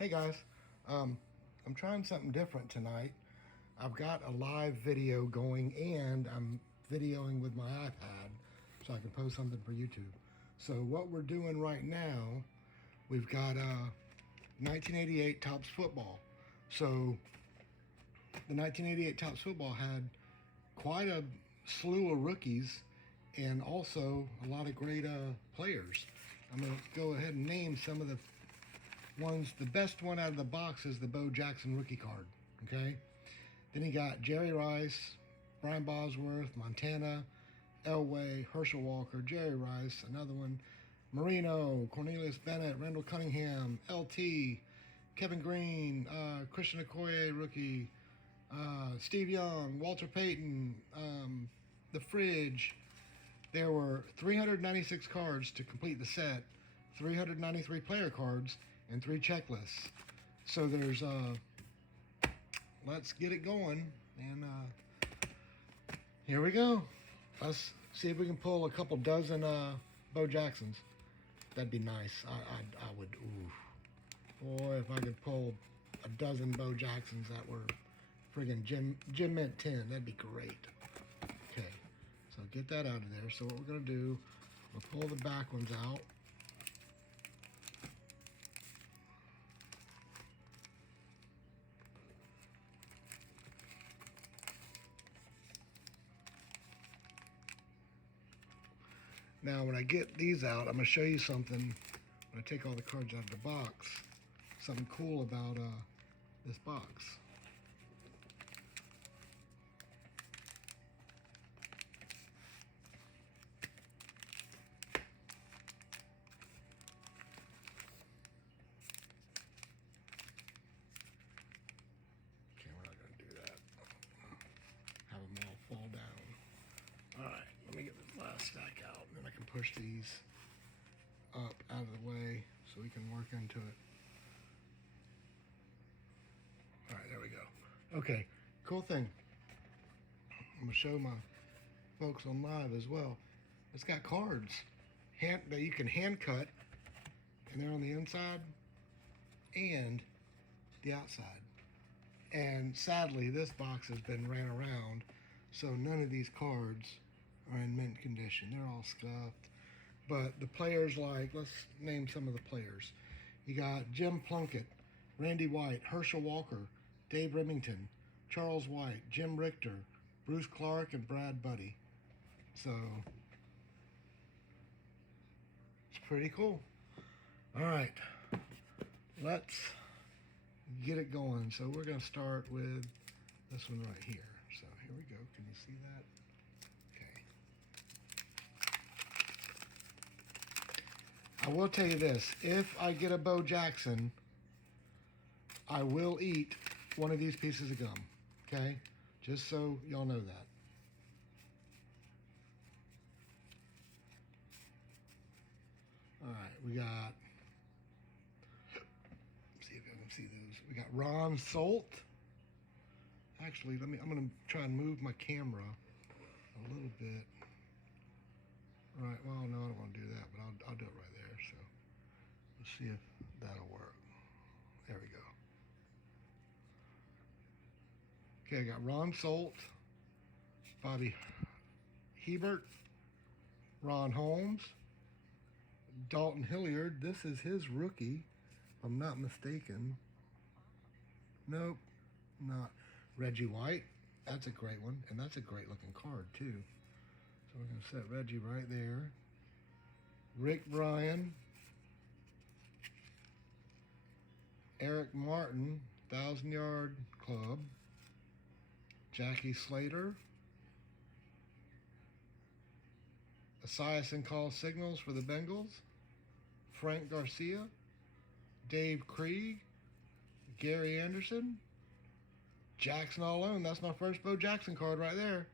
Hey guys, I'm trying something different tonight. I've got a live video going and I'm videoing with my iPad so I can post something for YouTube. So what we're doing right now, we've got 1988 Topps football. So the 1988 Topps football had quite a slew of rookies and also a lot of great players. I'm going to go ahead and name some of the ones. The best one out of the box is the Bo Jackson rookie card. Okay. Then you got Jerry Rice, Brian Bosworth, Montana, Elway, Herschel Walker, Jerry Rice, another one, Marino, Cornelius Bennett, Randall Cunningham, LT, Kevin Green, Christian Okoye, rookie, Steve Young, Walter Payton, the Fridge. There were 396 cards to complete the set, 393 player cards, and 3 checklists. So there's, let's get it going. And here we go. Let's see if we can pull a couple dozen Bo Jacksons. That'd be nice. I would, ooh. Boy, if I could pull a dozen Bo Jacksons that were friggin' Gem Mint 10, that'd be great. Okay, so get that out of there. So what we're gonna do, we'll pull the back ones out. Now, when I get these out, I'm gonna show you something. When I take all the cards out of the box, something cool about this box. Okay, we're not gonna do that. Have them all fall down. All right, let me get this last stack out, and then I can push these up out of the way so we can work into it. All right, there we go. Okay, cool thing. I'm gonna show my folks on live as well. It's got cards that you can hand cut, and they're on the inside and the outside. And sadly, this box has been ran around, so none of these cards are in mint condition. They're all scuffed. But the players, like, let's name some of the players. You got Jim Plunkett, Randy White, Herschel Walker, Dave Remington, Charles White, Jim Richter, Bruce Clark, and Brad Buddy. So it's pretty cool. All right, let's get it going. So we're gonna start with this one right here. So here we go. Can you see that? Okay. I will tell you this. If I get a Bo Jackson, I will eat one of these pieces of gum. Okay? Just so y'all know that. All right, we got, let's see if I can see those. We got Ron Solt. Actually, I'm gonna try and move my camera a little bit. Right, well, no, I don't want to do that, but I'll do it right there. So let's see if that'll work. There we go. Okay, I got Ron Solt, Bobby Hebert, Ron Holmes, Dalton Hilliard. This is his rookie, if I'm not mistaken. Nope, not. Reggie White. That's a great one, and that's a great looking card too. So we're going to set Reggie right there. Rick Bryan, Eric Martin, 1,000-Yard Club, Jackie Slater, Esiason Call Signals for the Bengals, Frank Garcia, Dave Krieg, Gary Anderson, Jackson All Alone. That's my first Bo Jackson card right there.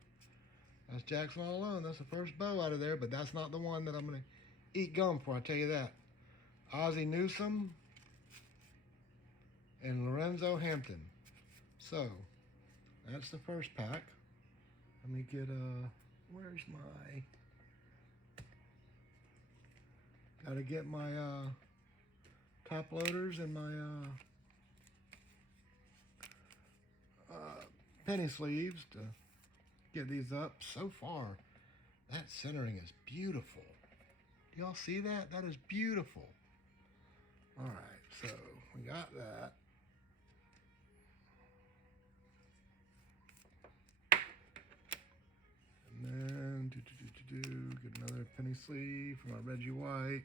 That's Jackson All Alone. That's the first Bo out of there, but that's not the one that I'm going to eat gum for, I tell you that. Ozzie Newsome and Lorenzo Hampton. So, that's the first pack. Let me get, where's my, gotta get my top loaders and my penny sleeves to get these up. So far, that centering is beautiful. Do y'all see that? That is beautiful. All right, so we got that. And then get another penny sleeve from our Reggie White.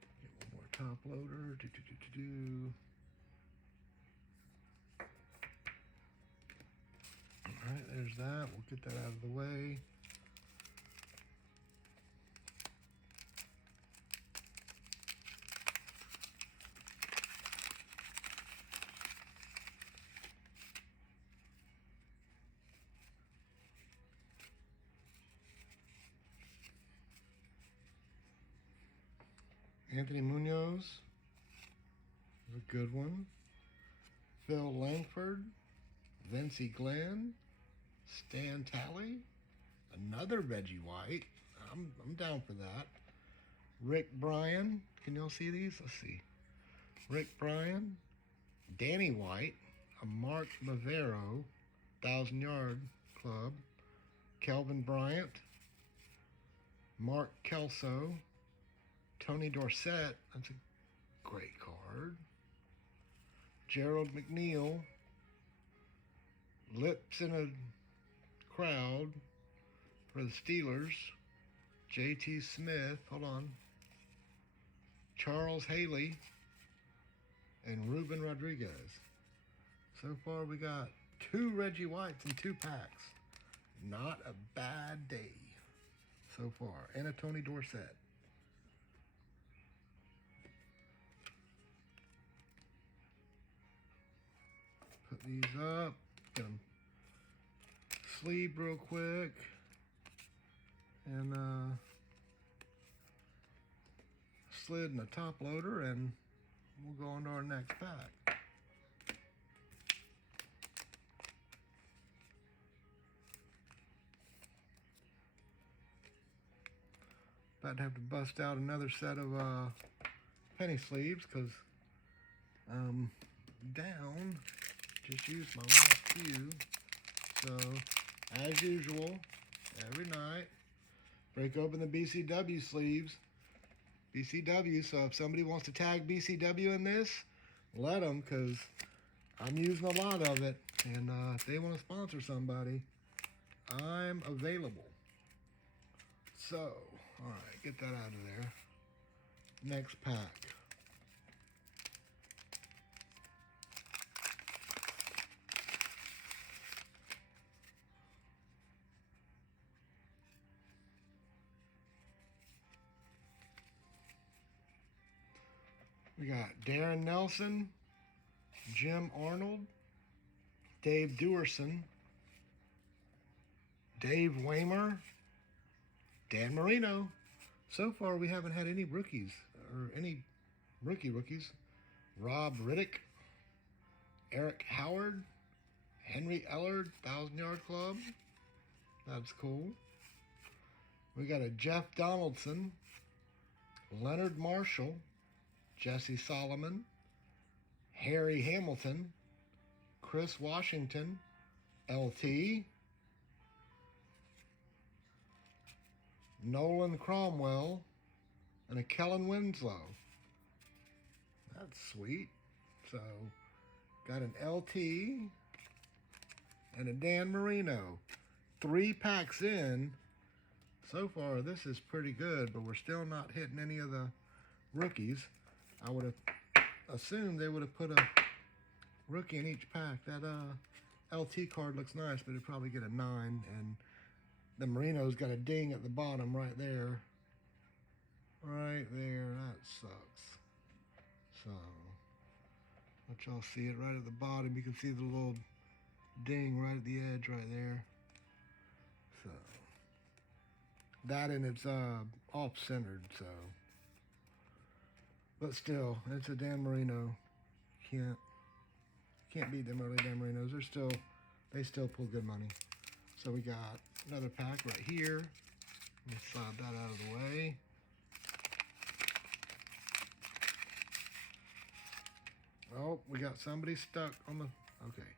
Get one more top loader. All right, there's that. We'll get that out of the way. Anthony Munoz is a good one. Phil Langford, Vincey Glenn, Stan Talley, another Reggie White. I'm down for that. Rick Bryan, can y'all see these? Let's see. Rick Bryan, Danny White, a Mark Lavero, 1,000-yard club, Kelvin Bryant, Mark Kelso, Tony Dorsett, that's a great card. Gerald McNeil, Lips in a Crowd for the Steelers. J.T. Smith, hold on. Charles Haley and Ruben Rodriguez. So far we got 2 Reggie Whites in 2 packs. Not a bad day so far. And a Tony Dorsett. Put these up, get them sleeved real quick, and slid in the top loader, and we'll go on to our next pack. About to have to bust out another set of penny sleeves because I'm down. Just used my last few. So, as usual, every night, break open the BCW sleeves. BCW, so if somebody wants to tag BCW in this, let them, because I'm using a lot of it. And if they want to sponsor somebody, I'm available. So, all right, get that out of there. Next pack. We got Darren Nelson, Jim Arnold, Dave Dewerson, Dave Waymer, Dan Marino. So far, we haven't had any rookies, or any rookies. Rob Riddick, Eric Howard, Henry Ellard, 1,000-yard club. That's cool. We got a Jeff Donaldson, Leonard Marshall, Jesse Solomon, Harry Hamilton, Chris Washington, LT, Nolan Cromwell, and a Kellen Winslow. That's sweet. So, got an LT and a Dan Marino. 3 packs in. So far, this is pretty good, but we're still not hitting any of the rookies. I would have assumed they would have put a rookie in each pack. That LT card looks nice, but it'd probably get a 9. And the Marino's got a ding at the bottom right there. Right there. That sucks. So, let y'all see it right at the bottom. You can see the little ding right at the edge right there. So, that and it's off-centered, so. But still, it's a Dan Marino. Can't beat them early Dan Marinos. They still pull good money. So we got another pack right here. Let me slide that out of the way. Oh, we got somebody stuck on the... Okay.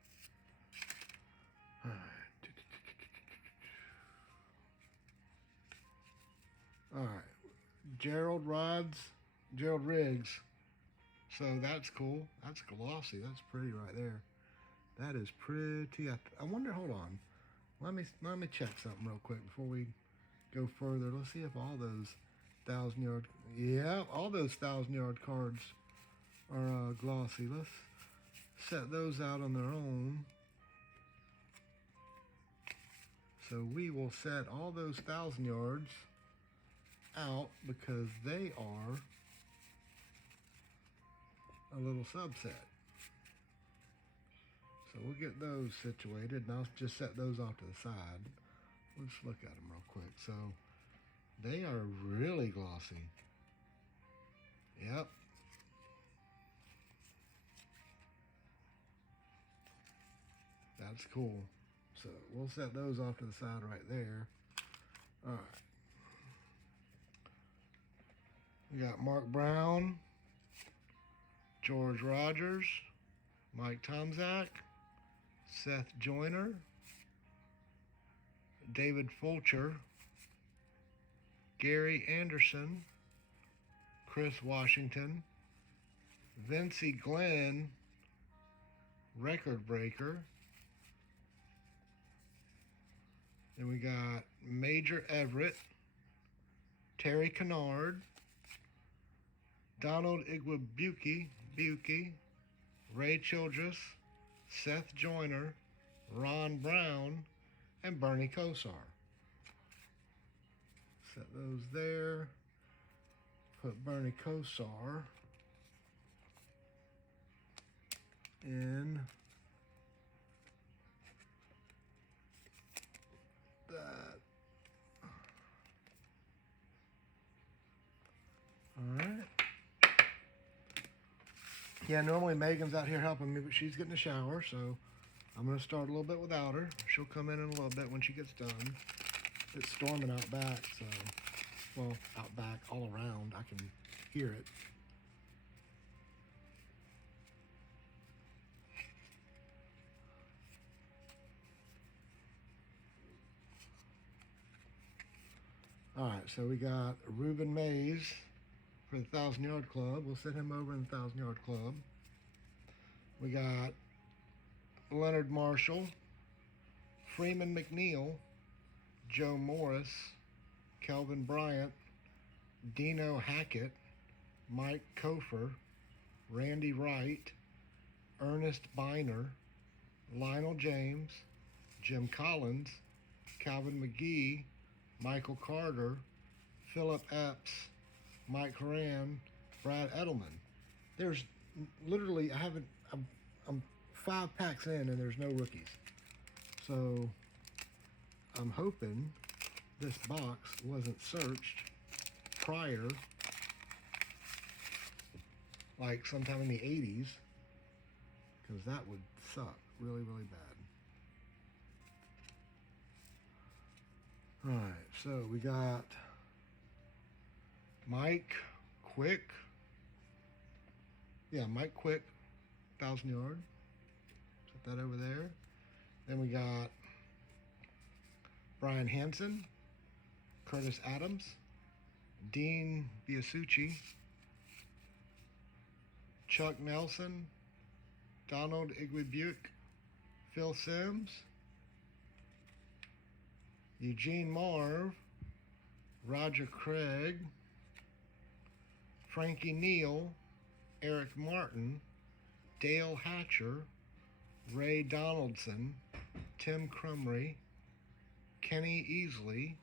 All right. All right. Gerald Riggs. So that's cool. That's glossy. That's pretty right there. That is pretty. I wonder, hold on. Let me check something real quick before we go further. Let's see if all those 1,000-yard, yeah, all those 1,000-yard cards are glossy. Let's set those out on their own. So we will set all those 1,000 yards out because they are a little subset. So we'll get those situated, and I'll just set those off to the side. Let's look at them real quick. So they are really glossy. Yep. That's cool. So we'll set those off to the side right there. All right. We got Mark Brown, George Rogers, Mike Tomczak, Seth Joyner, David Fulcher, Gary Anderson, Chris Washington, Vincey Glenn, record breaker. Then we got Major Everett, Terry Kennard, Donald Igwebuike, Ray Childress, Seth Joyner, Ron Brown, and Bernie Kosar. Set those there. Put Bernie Kosar in that. All right. Yeah, normally Megan's out here helping me, but she's getting a shower, so I'm going to start a little bit without her. She'll come in a little bit when she gets done. It's storming out back, so, well, out back, all around. I can hear it. All right, so we got Reuben Mays for the 1,000-yard club. We'll set him over in the 1,000-yard club. We got Leonard Marshall, Freeman McNeil, Joe Morris, Kelvin Bryant, Dino Hackett, Mike Kofer, Randy Wright, Ernest Biner, Lionel James, Jim Collins, Calvin McGee, Michael Carter, Philip Epps, Mike Horan, Brad Edelman. There's literally, I'm 5 packs in and there's no rookies. So I'm hoping this box wasn't searched prior, like sometime in the 80s, because that would suck really, really bad. All right, so we got Mike Quick. Yeah, Mike Quick, 1,000-yard. Set that over there. Then we got Brian Hansen, Curtis Adams, Dean Biasucci, Chuck Nelson, Donald Igwebuike, Phil Simms, Eugene Marv, Roger Craig, Frankie Neal, Eric Martin, Dale Hatcher, Ray Donaldson, Tim Crumry, Kenny Easley,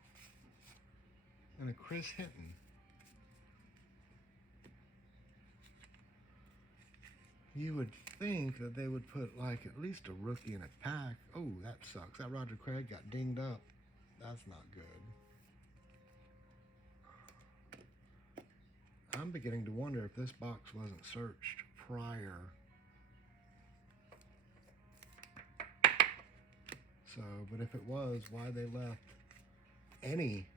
and a Chris Hinton. You would think that they would put like at least a rookie in a pack. Oh, that sucks. That Roger Craig got dinged up. That's not good. I'm beginning to wonder if this box wasn't searched prior. So, but if it was, why they left any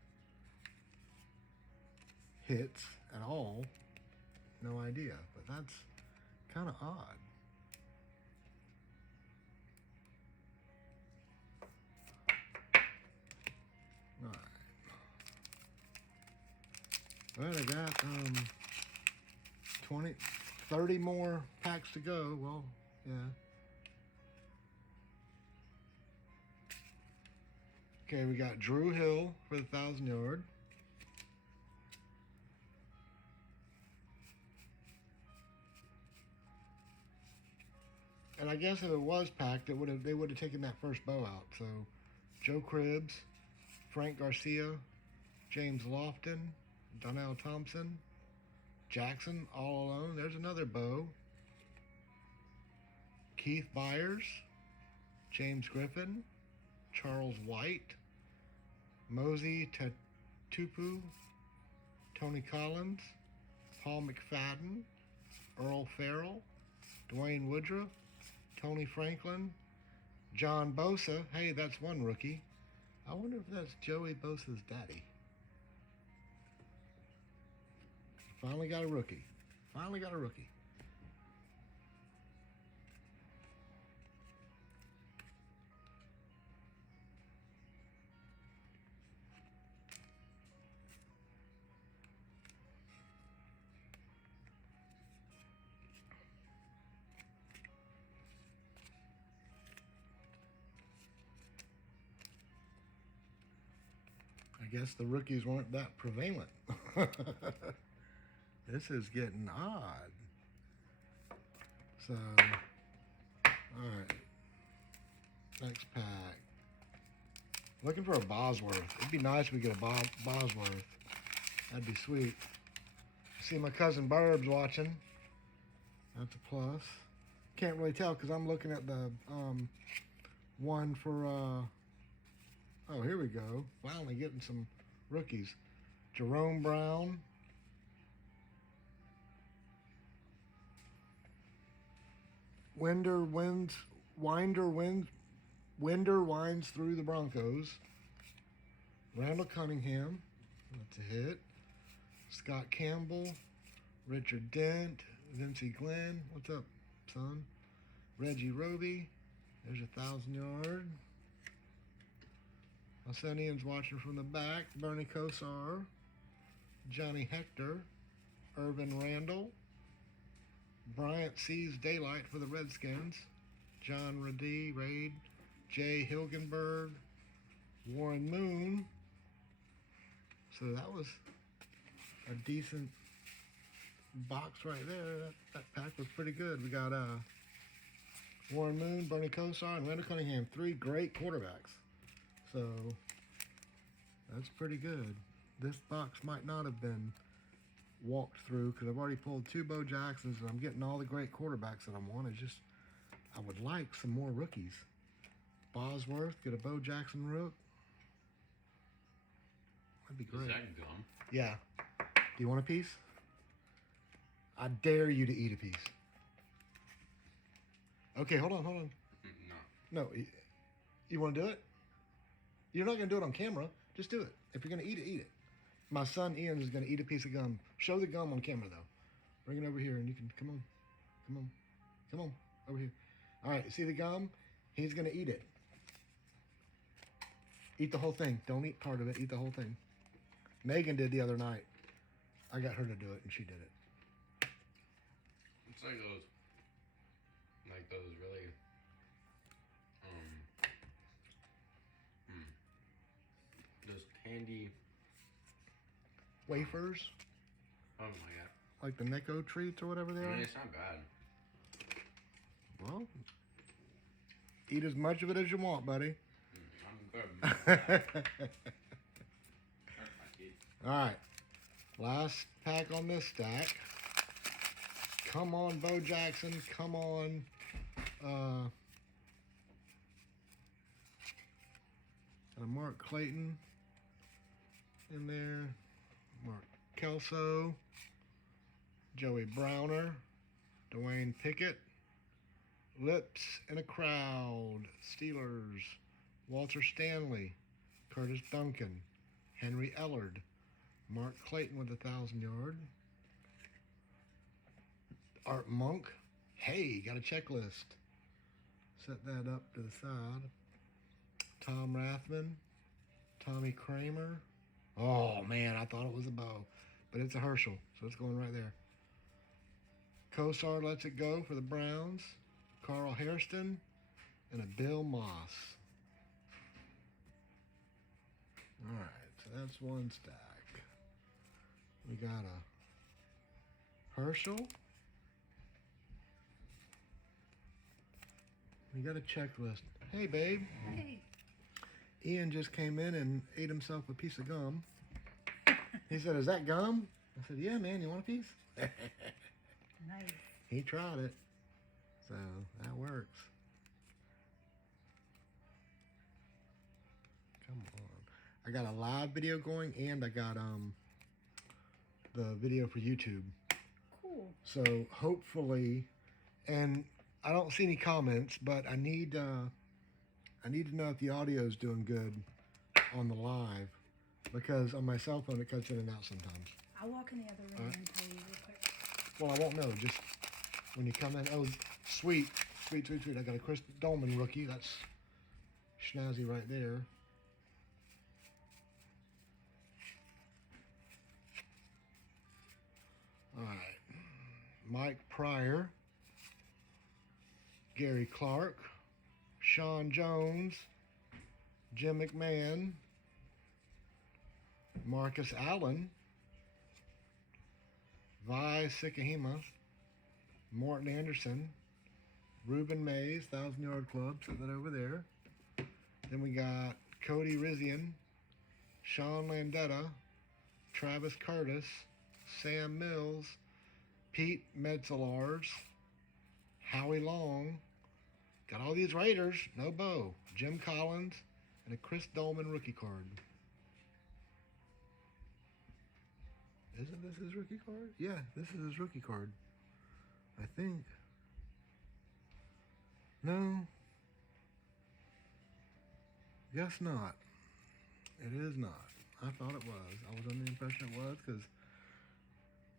hits at all, no idea. But that's kind of odd. All right, I got 20, 30 more packs to go. Well, yeah. Okay, we got Drew Hill for the 1,000-yard. And I guess if it was packed, they would have taken that first bow out. So, Joe Cribbs, Frank Garcia, James Lofton, Donnell Thompson, Jackson, all alone. There's another bow. Keith Byers, James Griffin, Charles White, Mosey Tatupu, Tony Collins, Paul McFadden, Earl Farrell, Dwayne Woodruff, Tony Franklin, John Bosa. Hey, that's one rookie. I wonder if that's Joey Bosa's daddy. Finally got a rookie. Finally got a rookie. I guess the rookies weren't that prevalent. This is getting odd. So, alright. Next pack. Looking for a Bosworth. It'd be nice if we get a Bosworth. That'd be sweet. See my cousin Burb's watching. That's a plus. Can't really tell because I'm looking at the one for oh, here we go. Finally getting some rookies. Jerome Brown. Winder winds through the Broncos. Randall Cunningham. That's a hit. Scott Campbell. Richard Dent. Vincey Glenn. What's up, son? Reggie Roby. There's 1,000-yard. My son Ian's watching from the back. Bernie Kosar. Johnny Hector. Irvin Randall. Bryant sees daylight for the Redskins. John Raid. Jay Hilgenberg. Warren Moon. So that was a decent box right there. That pack was pretty good. We got Warren Moon, Bernie Kosar, and Randall Cunningham. 3 great quarterbacks. So that's pretty good. This box might not have been walked through because I've already pulled 2 Bo Jacksons and I'm getting all the great quarterbacks that I want. I would like some more rookies. Bosworth, get a Bo Jackson rook. That'd be great. Is that gum? Yeah. Do you want a piece? I dare you to eat a piece. Okay, hold on. No. No, you want to do it? You're not going to do it on camera. Just do it. If you're going to eat it, eat it. My son Ian is going to eat a piece of gum. Show the gum on camera, though. Bring it over here, and you can, come on, over here. All right, see the gum? He's going to eat it. Eat the whole thing. Don't eat part of it. Eat the whole thing. Megan did the other night. I got her to do it, and she did it. It's like those really, those candy wafers. Oh my god. Like the Necco treats or whatever they are. I mean, it's not bad. Well, eat as much of it as you want, buddy. I'm good. All right. Last pack on this stack. Come on, Bo Jackson. Come on. And a Mark Clayton in there. Mark Kelso. Joey Browner. Dwayne Pickett. Lips in a Crowd. Steelers. Walter Stanley. Curtis Duncan. Henry Ellard. Mark Clayton with 1,000-yard. Art Monk. Hey, got a checklist. Set that up to the side. Tom Rathman. Tommy Kramer. Oh, man, I thought it was a bow. but it's a Herschel, so it's going right there. Kosar lets it go for the Browns. Carl Hairston and a Bill Moss. All right, so that's one stack. We got a Herschel. We got a checklist. Hey, babe. Hey. Ian just came in and ate himself a piece of gum. He said, "Is that gum?" I said, "Yeah, man. You want a piece?" Nice. He tried it, so that works. Come on. I got a live video going, and I got the video for YouTube. Cool. So hopefully, and I don't see any comments, but I need to know if the audio is doing good on the live, because on my cell phone it cuts in and out sometimes. I'll walk in the other room and tell you real quick. Well, I won't know. Just when you come in. Oh, sweet. I got a Chris Dolman rookie. That's snazzy right there. All right. Mike Pryor. Gary Clark. Sean Jones. Jim McMahon. Marcus Allen. Vi Sikahima. Morton Anderson. Ruben Mays, 1,000-Yard Club, set that over there. Then we got Cody Rizian, Sean Landetta, Travis Curtis, Sam Mills, Pete Metzelaars, Howie Long. Got all these Raiders, no Bo. Jim Collins, and a Chris Dolman rookie card. Isn't this his rookie card? Yeah, this is his rookie card. I think. No. Guess not. It is not. I thought it was. I was under the impression it was because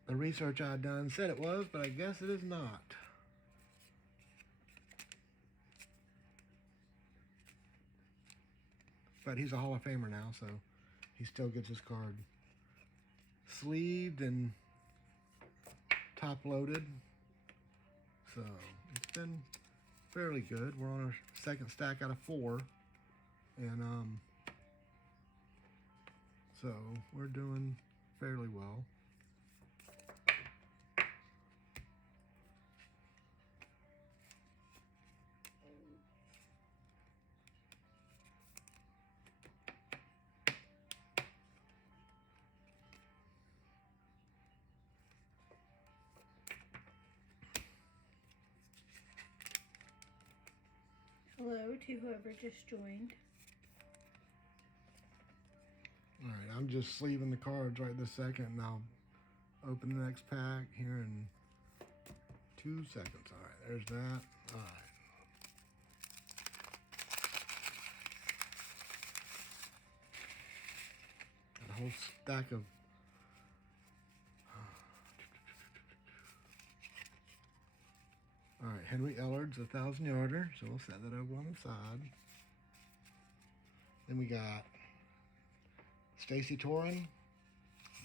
the research I had done said it was, but I guess it is not. But he's a Hall of Famer now, so he still gets his card sleeved and top loaded. So it's been fairly good. We're on our second stack out of 4, and so we're doing fairly well. Hello to whoever just joined. All right, I'm just sleeving the cards right this second, and I'll open the next pack here in 2 seconds. All right, there's that. All right. Got a whole stack of all right, Henry Ellard's 1,000-yarder, so we'll set that over on the side. Then we got Stacy Torin,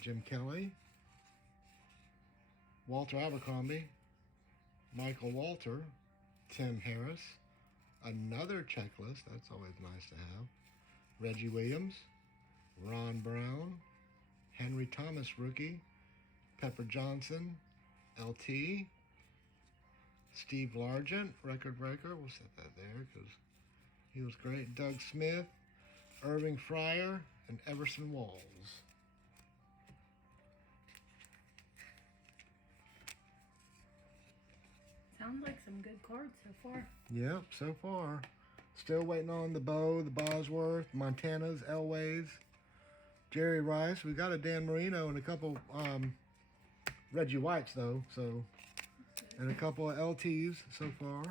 Jim Kelly, Walter Abercrombie, Michael Walter, Tim Harris, another checklist, that's always nice to have, Reggie Williams, Ron Brown, Henry Thomas rookie, Pepper Johnson, LT, Steve Largent, record breaker. We'll set that there because he was great. Doug Smith, Irving Fryer, and Everson Walls. Sounds like some good cards so far. Yep, so far. Still waiting on the Bo, the Bosworth, Montana's, Elways, Jerry Rice. We got a Dan Marino and a couple Reggie Whites though, so. And a couple of LTs so far.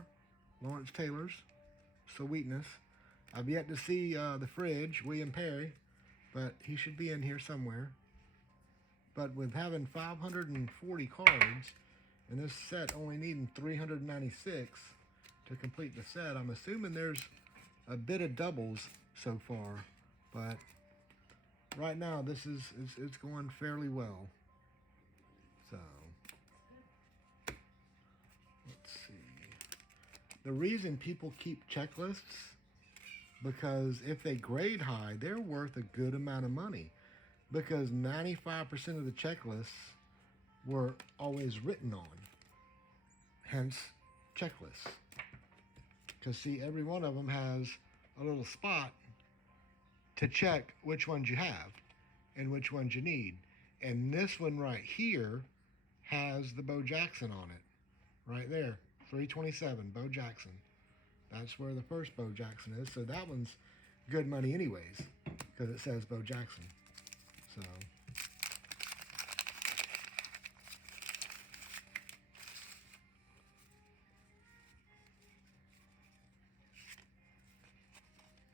Lawrence Taylor's. Sweetness. I've yet to see the fridge, William Perry, but he should be in here somewhere. But with having 540 cards, and this set only needing 396 to complete the set, I'm assuming there's a bit of doubles so far. But right now, this is it's going fairly well. the reason people keep checklists, because if they grade high, they're worth a good amount of money. Because 95% of the checklists were always written on. Hence, checklists. Because see, every one of them has a little spot to check which ones you have and which ones you need. And this one right here has the Bo Jackson on it. Right there. 327, Bo Jackson. That's where the first Bo Jackson is. So that one's good money anyways, because it says Bo Jackson. So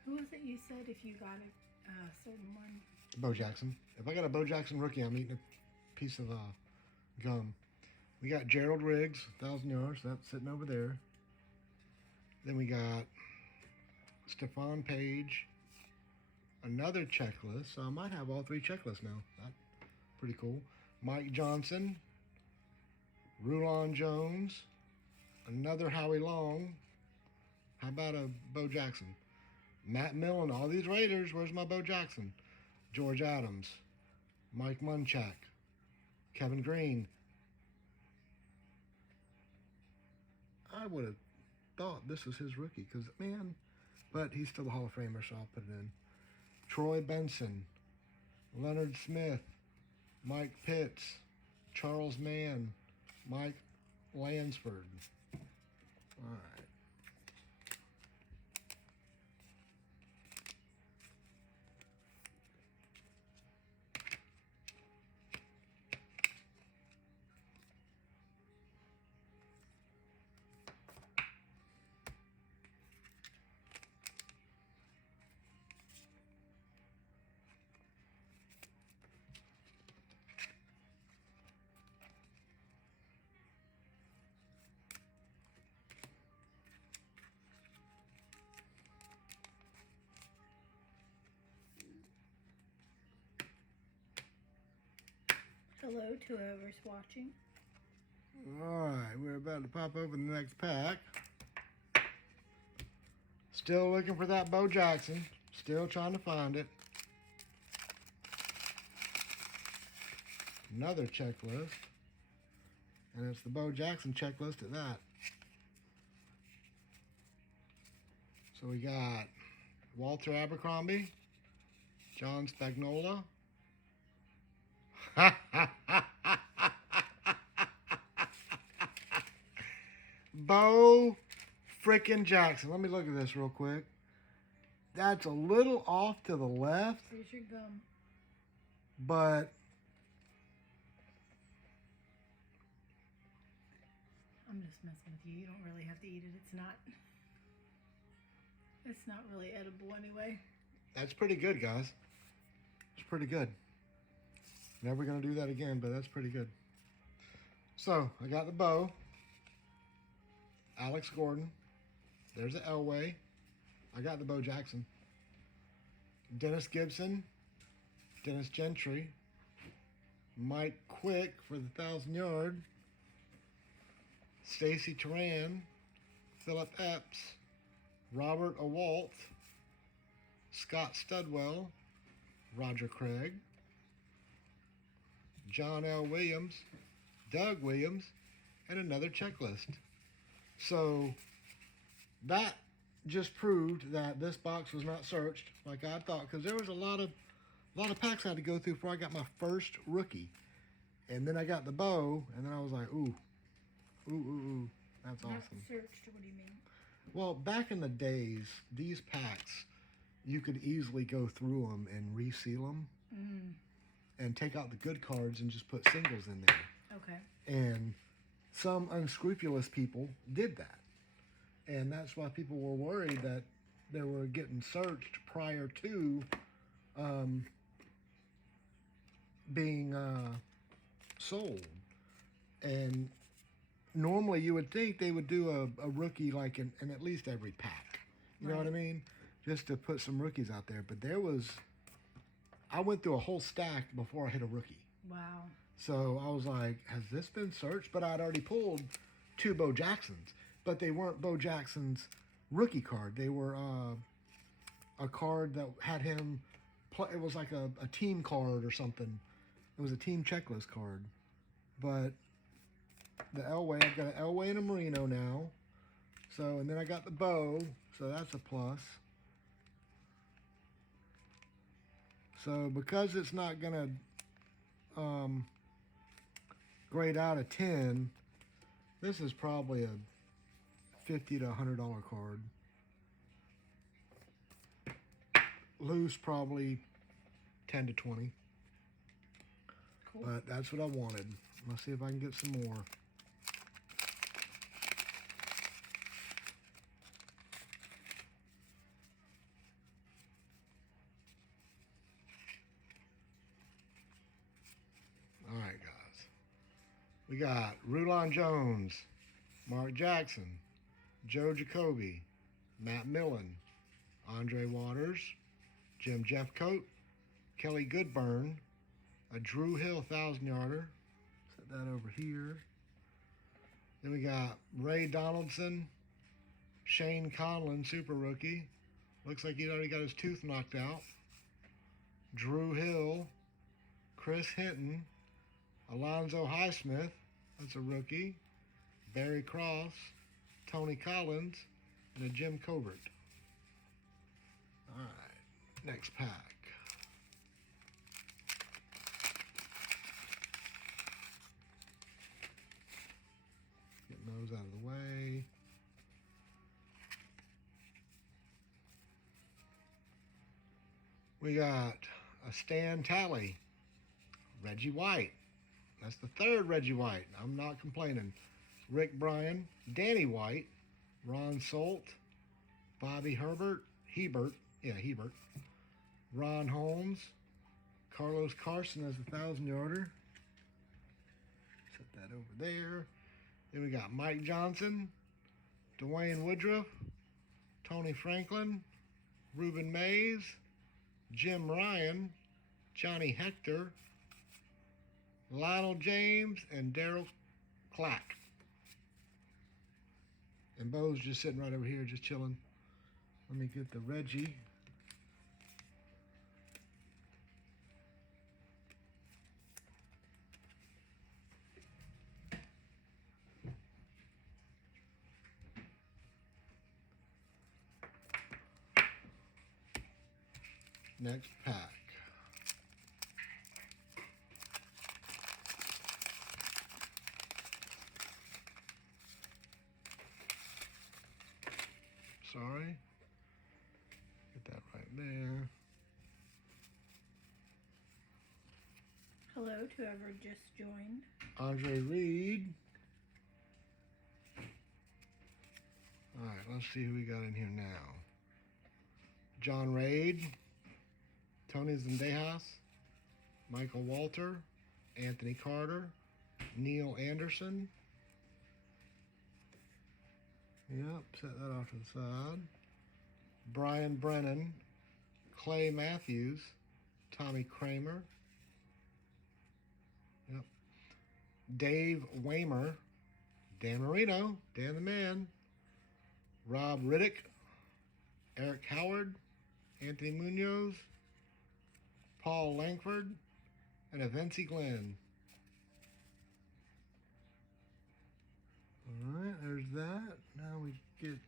Who was it you said if you got a certain one? Bo Jackson. If I got a Bo Jackson rookie, I'm eating a piece of gum. We got Gerald Riggs, 1,000 yards. That's sitting over there. Then we got Stephon Page. Another checklist. So I might have all three checklists now. That's pretty cool. Mike Johnson. Rulon Jones. Another Howie Long. How about a Bo Jackson? Matt Millen. All these Raiders. Where's my Bo Jackson? George Adams. Mike Munchak. Kevin Green. I would have thought this was his rookie because, man, but he's still a Hall of Famer, so I'll put it in. Troy Benson, Leonard Smith, Mike Pitts, Charles Mann, Mike Lansford. All right. Hello to whoever's watching. Alright, we're about to pop open the next pack. Still looking for that Bo Jackson. Still trying to find it. Another checklist. And it's the Bo Jackson checklist at that. So we got Walter Abercrombie, John Spagnola. Bo frickin' Jackson. Let me look at this real quick. That's a little off to the left, Here's your gum. but I'm just messing with you. You don't really have to eat it. It's not really edible anyway. that's pretty good, guys. It's pretty good. Never gonna do that again, but that's pretty good. So I got the Bo. Alex Gordon. There's the Elway. I got the Bo Jackson. Dennis Gibson. Dennis Gentry. Mike Quick for the 1,000 yard. Stacy Turan. Philip Epps. Robert Awalt. Scott Studwell. Roger Craig. John L. Williams. Doug Williams. And another checklist. So that just proved that this box was not searched like I thought, because there was a lot of packs I had to go through before I got my first rookie, and then I got the Bo, and then I was like, ooh, that's Not awesome. searched. What do you mean? Well, back in the days, these packs you could easily go through them and reseal them and take out the good cards and just put singles in there. Okay. And some unscrupulous people did that. And that's why people were worried that they were getting searched prior to being sold. And normally you would think they would do a rookie like in at least every pack. You know what I mean? Just to put some rookies out there. But I went through a whole stack before I hit a rookie. Wow. So I was like, has this been searched? But I'd already pulled 2 Bo Jacksons. but they weren't Bo Jackson's rookie card. They were a card that had him play. It was like a team card or something. It was a team checklist card. But the Elway, I've got an Elway and a Merino now. So, and then I got the Bo, so that's a plus. So because it's not gonna grade out a 10, this is probably a $50 to $100 card. Loose probably 10 to 20. Cool. But that's what I wanted. Let's see if I can get some more. All right, guys. We got Rulon Jones, Mark Jackson, Joe Jacoby, Matt Millen, Andre Waters, Jim Jeffcoat, Kelly Goodburn, a Drew Hill 1,000-yarder. Set that over here. Then we got Ray Donaldson, Shane Conlon, super rookie. Looks like he'd already got his tooth knocked out. Drew Hill, Chris Hinton, Alonzo Highsmith, that's a rookie. Barry Cross, Tony Collins, and a Jim Covert. All right, next pack. Getting those out of the way. We got a Stan Talley, Reggie White. That's the third Reggie White. I'm not complaining. Rick Bryan, Danny White, Ron Solt, Bobby Hebert, Ron Holmes, Carlos Carson as a 1,000-yarder. Set that over there. Then we got Mike Johnson, Dwayne Woodruff, Tony Franklin, Reuben Mays, Jim Ryan, Johnny Hector, Lionel James, and Daryl Clack. And Bo's just sitting right over here, just chilling. Let me get the Reggie. Next pack. Sorry. Get that right there. Hello to whoever just joined. Andre Reed. All right, let's see who we got in here now. John Raid, Tony Zendejas, Michael Walter, Anthony Carter, Neil Anderson. Yep, set that off to the side. Brian Brennan, Clay Matthews, Tommy Kramer. Yep. Dave Waymer, Dan Marino, Dan the Man, Rob Riddick, Eric Howard, Anthony Munoz, Paul Langford, and a Vincie Glenn. All right, there's that. Now we get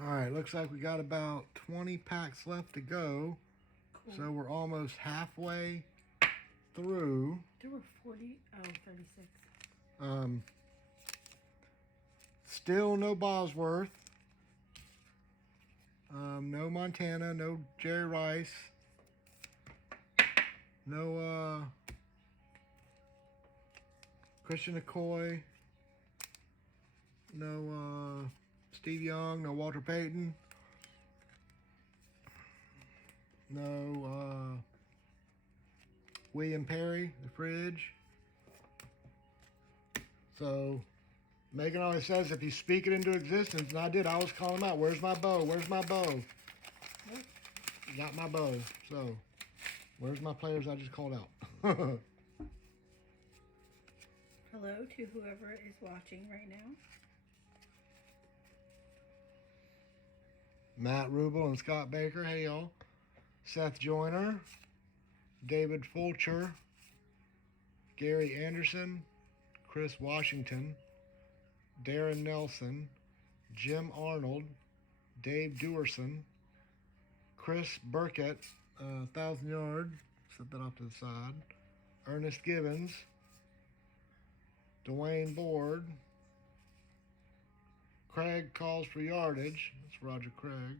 all right, looks like we got about 20 packs left to go. Cool. So we're almost halfway through. There were 36. Still no Bosworth. No Montana, no Jerry Rice. No Christian McCoy. No Steve Young, no Walter Payton. No William Perry, the fridge. So Megan always says if you speak it into existence, and I did, I always call him out. Where's my bow? Where's my bow? Nope. got my bow. So, where's my players I just called out? Hello to whoever is watching right now. Matt Rubel and Scott Baker. Hey, y'all. Seth Joyner. David Fulcher. Gary Anderson. Chris Washington. Darren Nelson. Jim Arnold. Dave Dewerson. Chris Burkett. 1,000 yard. Set that off to the side. Ernest Gibbons. Dwayne Board. Craig calls for yardage. That's Roger Craig.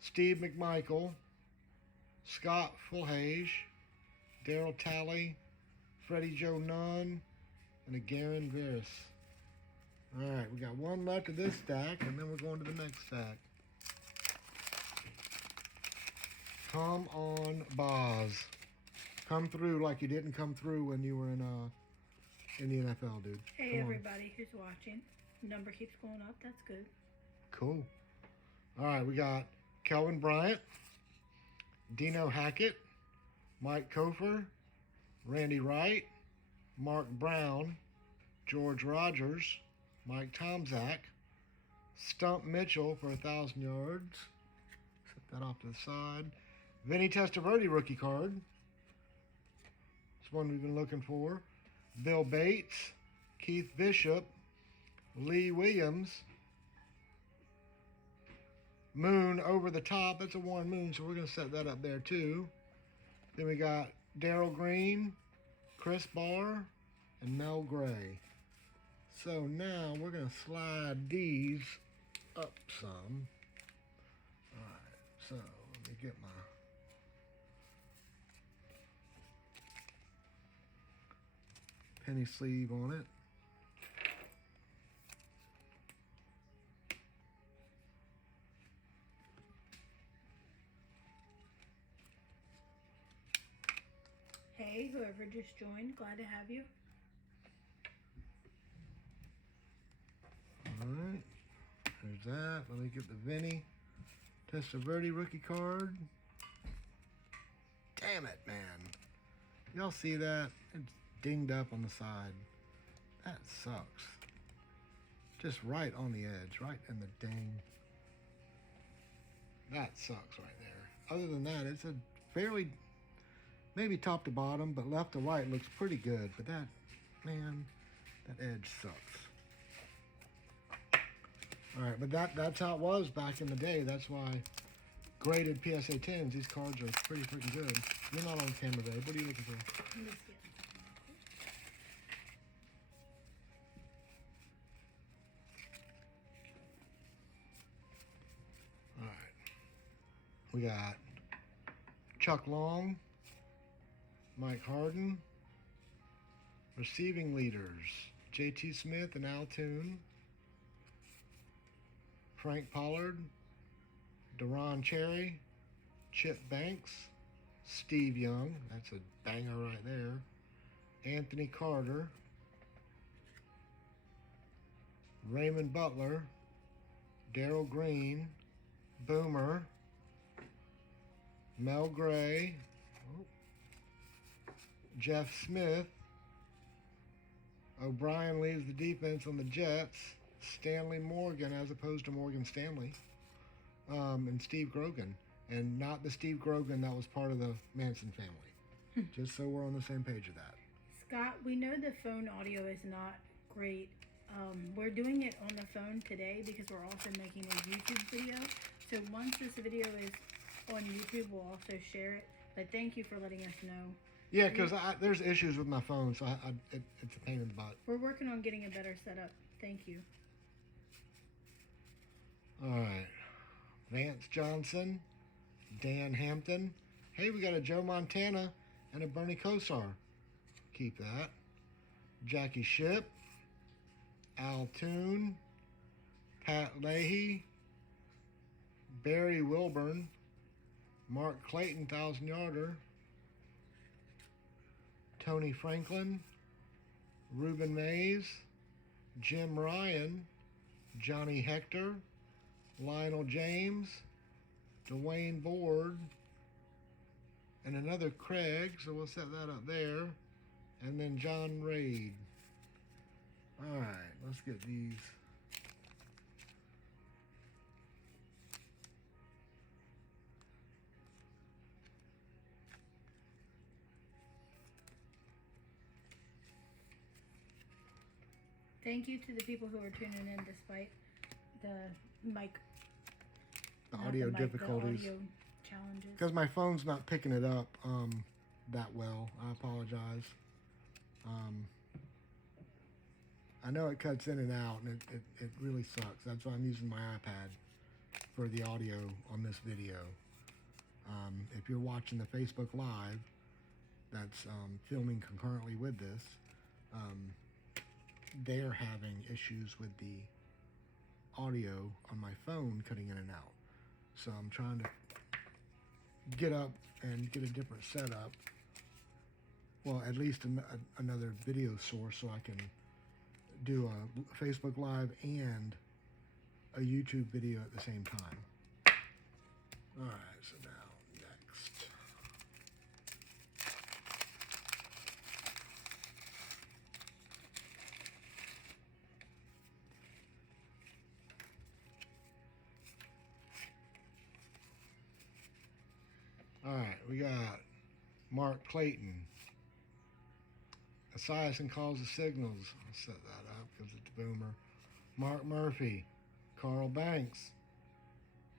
Steve McMichael. Scott Fulhage. Daryl Talley. Freddie Joe Nunn. And a Garen Veris. Alright, we got one left of this stack, and then we're going to the next stack. Come on, Boz. Come through like you didn't come through when you were in the NFL, dude. Hey, Come on. everybody who's watching. Number keeps going up. That's good. Cool. All right, we got Kelvin Bryant, Dino Hackett, Mike Kofer, Randy Wright, Mark Brown, George Rogers, Mike Tomzak, Stump Mitchell for 1,000 yards. Set that off to the side. Vinny Testaverde rookie card. It's one we've been looking for. Bill Bates, Keith Bishop, Lee Williams, Moon over the top. That's a Warren Moon, so we're going to set that up there too. Then we got Darryl Green, Chris Barr, and Mel Gray. So now we're going to slide these up some. Alright, so let me get my penny sleeve on it. Hey, whoever just joined, glad to have you. Alright, there's that. Let me get the Vinny Testaverde rookie card. Damn it, man. Y'all see that? It's dinged up on the side. That sucks. Just right on the edge, right in the ding. That sucks right there. Other than that, it's a fairly, maybe top to bottom, but left to right looks pretty good. But that, man, that edge sucks. All right, but that's how it was back in the day. That's why graded PSA 10s, these cards are pretty freaking good. You're not on camera, babe. What are you looking for? Let me see it. All right. We got Chuck Long, Mike Harden, receiving leaders, JT Smith and Al Toon, Frank Pollard, Deron Cherry, Chip Banks, Steve Young, that's a banger right there, Anthony Carter, Raymond Butler, Darryl Green, Boomer, Mel Gray, Jeff Smith, O'Brien leaves the defense on the Jets, Stanley Morgan as opposed to Morgan Stanley, and Steve Grogan. And not the Steve Grogan that was part of the Manson family. Just so we're on the same page of that. Scott, we know the phone audio is not great. We're doing it on the phone today because we're also making a YouTube video. So once this video is on YouTube, we'll also share it. But thank you for letting us know. Yeah, because there's issues with my phone, so it's a pain in the butt. We're working on getting a better setup. Thank you. All right. Vance Johnson, Dan Hampton. Hey, we got a Joe Montana and a Bernie Kosar. Keep that. Jackie Shipp, Al Toon, Pat Leahy, Barry Wilburn, Mark Clayton, 1,000-yarder, Tony Franklin, Ruben Mays, Jim Ryan, Johnny Hector, Lionel James, Dwayne Board, and another Craig, so we'll set that up there. And then John Raid. Alright, let's get these. Thank you to the people who are tuning in despite the mic, The not audio the mic, difficulties. the audio challenges. Because my phone's not picking it up that well. I apologize. I know it cuts in and out, and it really sucks. That's why I'm using my iPad for the audio on this video. If you're watching the Facebook Live that's filming concurrently with this, they're having issues with the audio on my phone cutting in and out. So I'm trying to get up and get a different setup. Well, at least another video source so I can do a Facebook Live and a YouTube video at the same time. All right, so now next. All right, we got Mark Clayton. Esiason calls the signals. I'll set that up because it's Boomer. Mark Murphy. Carl Banks.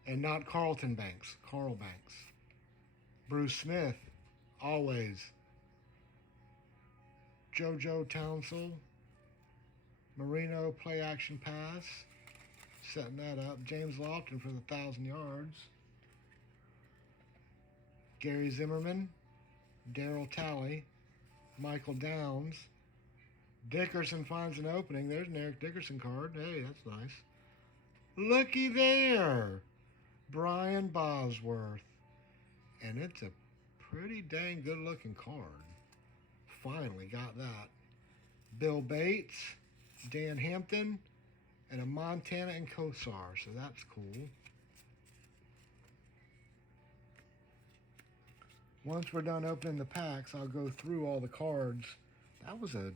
And not Carlton Banks. Carl Banks. Bruce Smith. Always. JoJo Townsell. Marino play action pass. Setting that up. James Lofton for the 1,000 yards. Gary Zimmerman. Daryl Talley. Michael Downs. Dickerson finds an opening. There's an Eric Dickerson card. Hey, that's nice. Looky there. Brian Bosworth. And it's a pretty dang good looking card. Finally got that. Bill Bates, Dan Hampton, and a Montana and Kosar. So that's cool. Once we're done opening the packs, I'll go through all the cards. That was a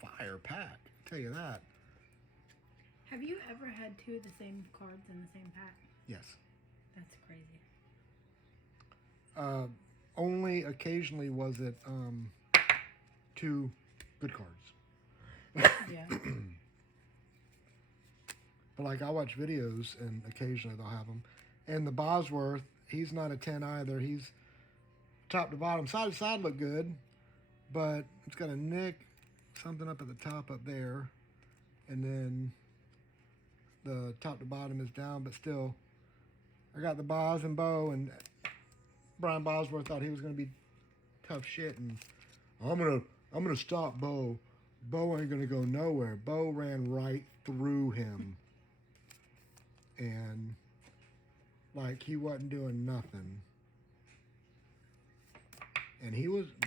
fire pack, I'll tell you that. Have you ever had two of the same cards in the same pack? Yes. That's crazy. Only occasionally was it two good cards. Yeah. But like I watch videos and occasionally they'll have them. And the Bosworth, he's not a 10 either. He's top to bottom. Side to side look good, but it's got a nick, something up at the top up there. And then the top to bottom is down, but still, I got the Bos and Bo, and Brian Bosworth thought he was going to be tough shit, and I'm gonna stop Bo. Bo ain't gonna go nowhere. Bo ran right through him, and like he wasn't doing nothing. And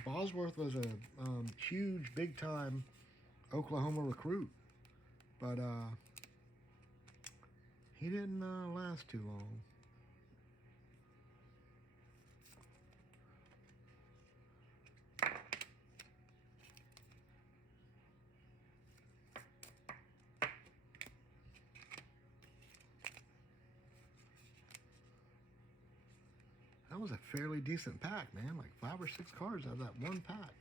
Bosworth was a huge, big time Oklahoma recruit, but he didn't last too long. That was a fairly decent pack, man. Like 5 or 6 cards out of that one pack.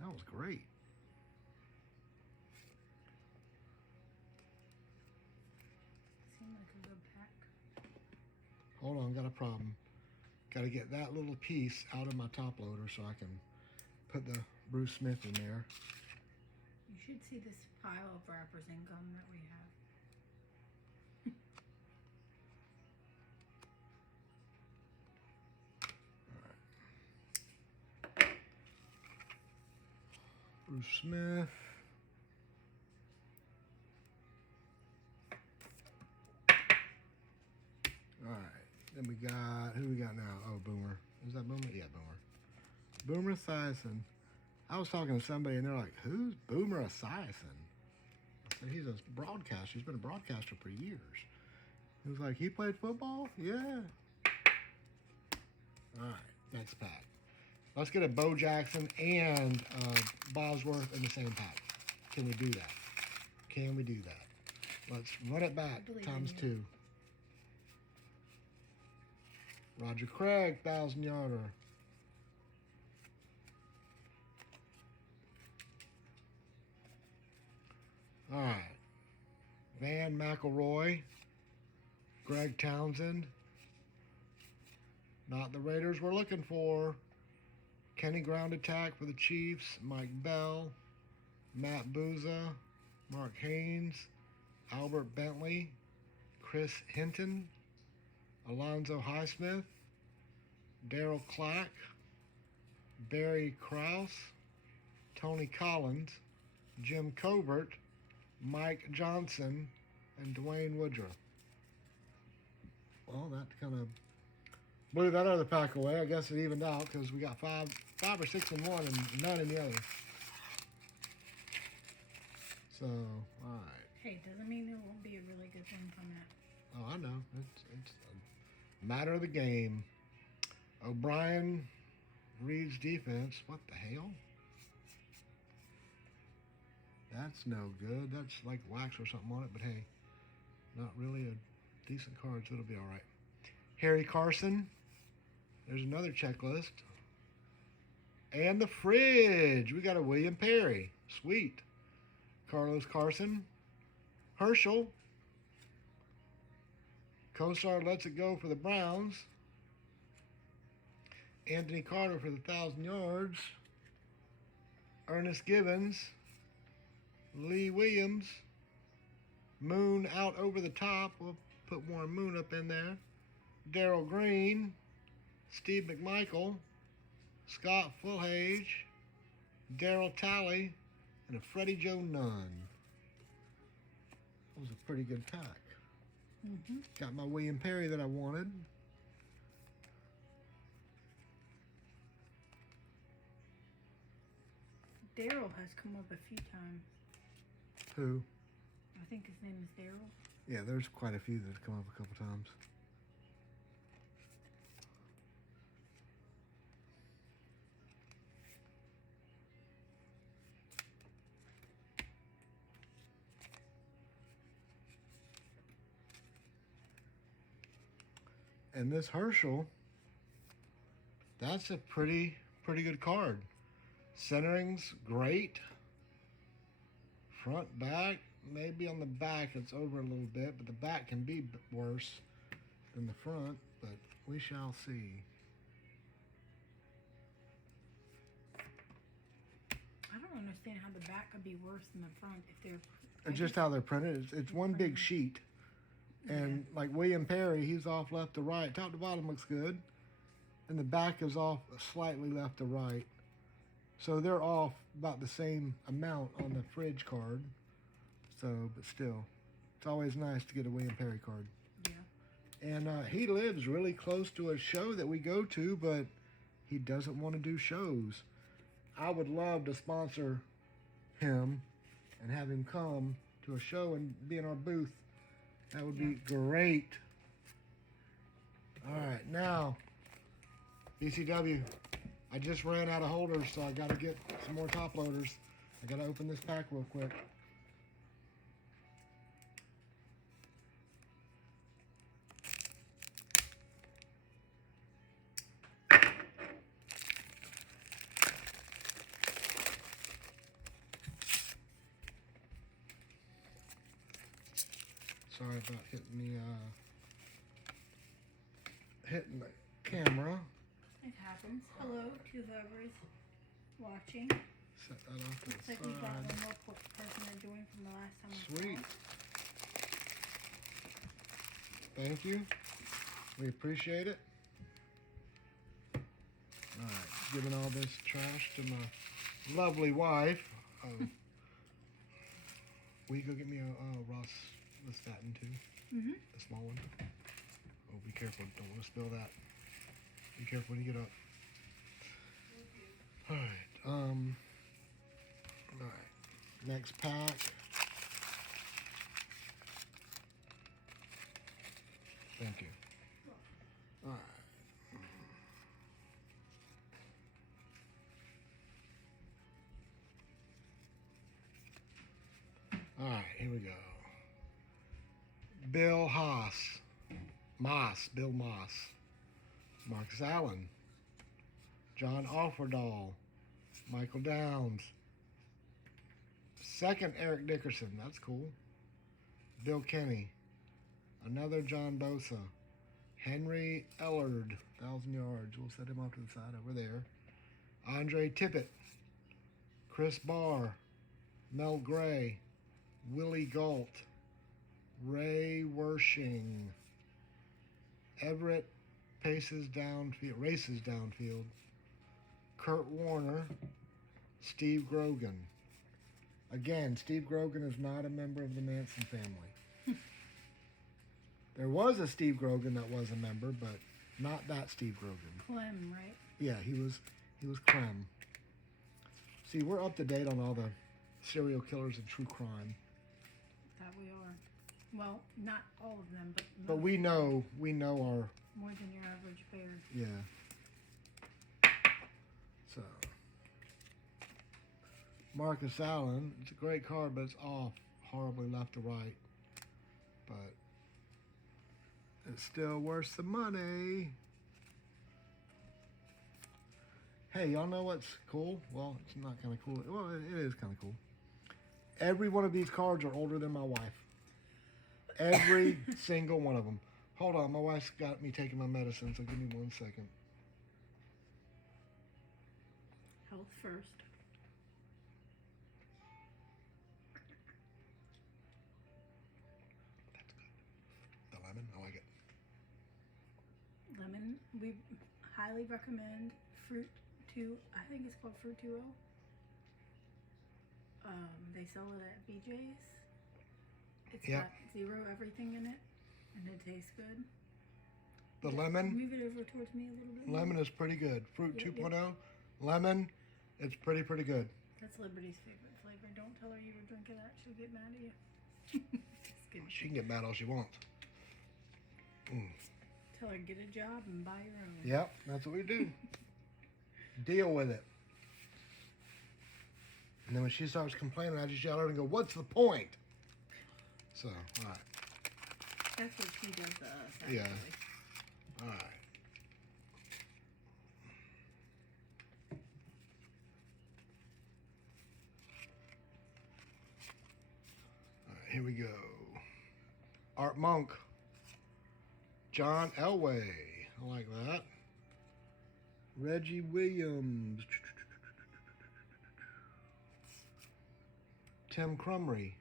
That was great. Seemed like a good pack. Hold on, got a problem. Got to get that little piece out of my top loader so I can put the Bruce Smith in there. You should see this pile of wrappers and gum that we have. Bruce Smith. Alright. Then we got, who we got now? Oh, Boomer. Is that Boomer? Yeah, Boomer. Boomer Esiason. I was talking to somebody and they're like, who's Boomer Esiason? I said, he's a broadcaster. He's been a broadcaster for years. He was like, he played football? Yeah. All right, next pack. Let's get a Bo Jackson and Bosworth in the same pack. Can we do that? Can we do that? Let's run it back times 2. Roger Craig, 1,000-yarder. All right. Van McElroy, Greg Townsend. Not the Raiders we're looking for. Kenny Ground Attack for the Chiefs. Mike Bell, Matt Booza, Mark Haynes, Albert Bentley, Chris Hinton, Alonzo Highsmith, Daryl Clack, Barry Krause, Tony Collins, Jim Covert, Mike Johnson, and Dwayne Woodruff. Well, that kind of blew that other pack away. I guess it evened out because we got five or six in one and none in the other. So, all right. Hey, doesn't mean there won't be a really good one from that. Oh, I know. It's a matter of the game. O'Brien reads defense. What the hell? That's no good. That's like wax or something on it, but hey, not really a decent card, so it'll be all right. Harry Carson. There's another checklist. And the fridge. We got a William Perry. Sweet. Carlos Carson. Herschel. Kosar lets it go for the Browns. Anthony Carter for the 1,000 yards. Ernest Gibbons. Lee Williams. Moon out over the top. We'll put more Moon up in there. Darryl Green. Steve McMichael. Scott Fulhage. Daryl Talley. And a Freddie Joe Nunn. That was a pretty good pack. Mm-hmm. Got my William Perry that I wanted. Daryl has come up a few times. Who? I think his name is Daryl. Yeah, there's quite a few that have come up a couple times. And this Herschel, that's a pretty good card. Centering's great. Front, back, maybe on the back it's over a little bit, but the back can be worse than the front, but we shall see. I don't understand how the back could be worse than the front if they're... It's just how they're printed. It's one big sheet. And like William Perry, he's off left to right. Top to bottom looks good. And the back is off slightly left to right. So they're off about the same amount on the fridge card. So, but still, it's always nice to get a William Perry card. Yeah. And he lives really close to a show that we go to, but he doesn't want to do shows. I would love to sponsor him and have him come to a show and be in our booth. That would be great. All right, now, BCW. I just ran out of holders, so I got to get some more top loaders. I got to open this pack real quick. Sorry about hitting the camera. It happens. Hello to whoever is watching. Set that off to Looks the like we got side. one more person that joined from the last time. we Sweet. saw. Thank you. We appreciate it. All right, giving all this trash to my lovely wife. Oh, will you go get me a Ross Listatin too? Mm-hmm. The small one. Oh, be careful! Don't want to spill that. Be careful when you get up. All right. All right. Next pack. Thank you. All right. All right, here we go. Bill Bill Moss, Marcus Allen, John Offerdahl, Michael Downs, second Eric Dickerson, that's cool. Bill Kenny, another John Bosa, Henry Ellard, 1,000 yards. We'll set him off to the side over there. Andre Tippett, Chris Barr, Mel Gray, Willie Galt, Ray Wershing, Everett races downfield, Kurt Warner, Steve Grogan. Again, Steve Grogan is not a member of the Manson family. There was a Steve Grogan that was a member, but not that Steve Grogan. Clem, right? Yeah, he was Clem. See, we're up to date on all the serial killers and true crime. That we are. Well, not all of them, but we know our more than your average bear. Yeah. So Marcus Allen, it's a great card, but it's off horribly left to right. But it's still worth some money. Hey, y'all know what's cool? Well, it's not kind of cool. Well, it is kind of cool. Every one of these cards are older than my wife. Every single one of them. Hold on, my wife's got me taking my medicine, so give me 1 second. Health first. That's good. The lemon, I like it. Lemon, we highly recommend Fruit 2. I think it's called Fruit 2.0. They sell it at BJ's. It's got zero everything in it, and it tastes good. The lemon. Move it over towards me a little bit. Lemon is pretty good. Fruit 2.0, lemon, it's pretty good. That's Liberty's favorite flavor. Don't tell her you were drinking that. She'll get mad at you. Just kidding. She can get mad all she wants. Tell her get a job and buy your own. Yep, that's what we do. Deal with it. And then when she starts complaining, I just yell at her and go, "What's the point?" So, all right. That's what she does to us. Actually. Yeah. All right. All right, here we go. Art Monk. John Elway. I like that. Reggie Williams. Tim Crumry.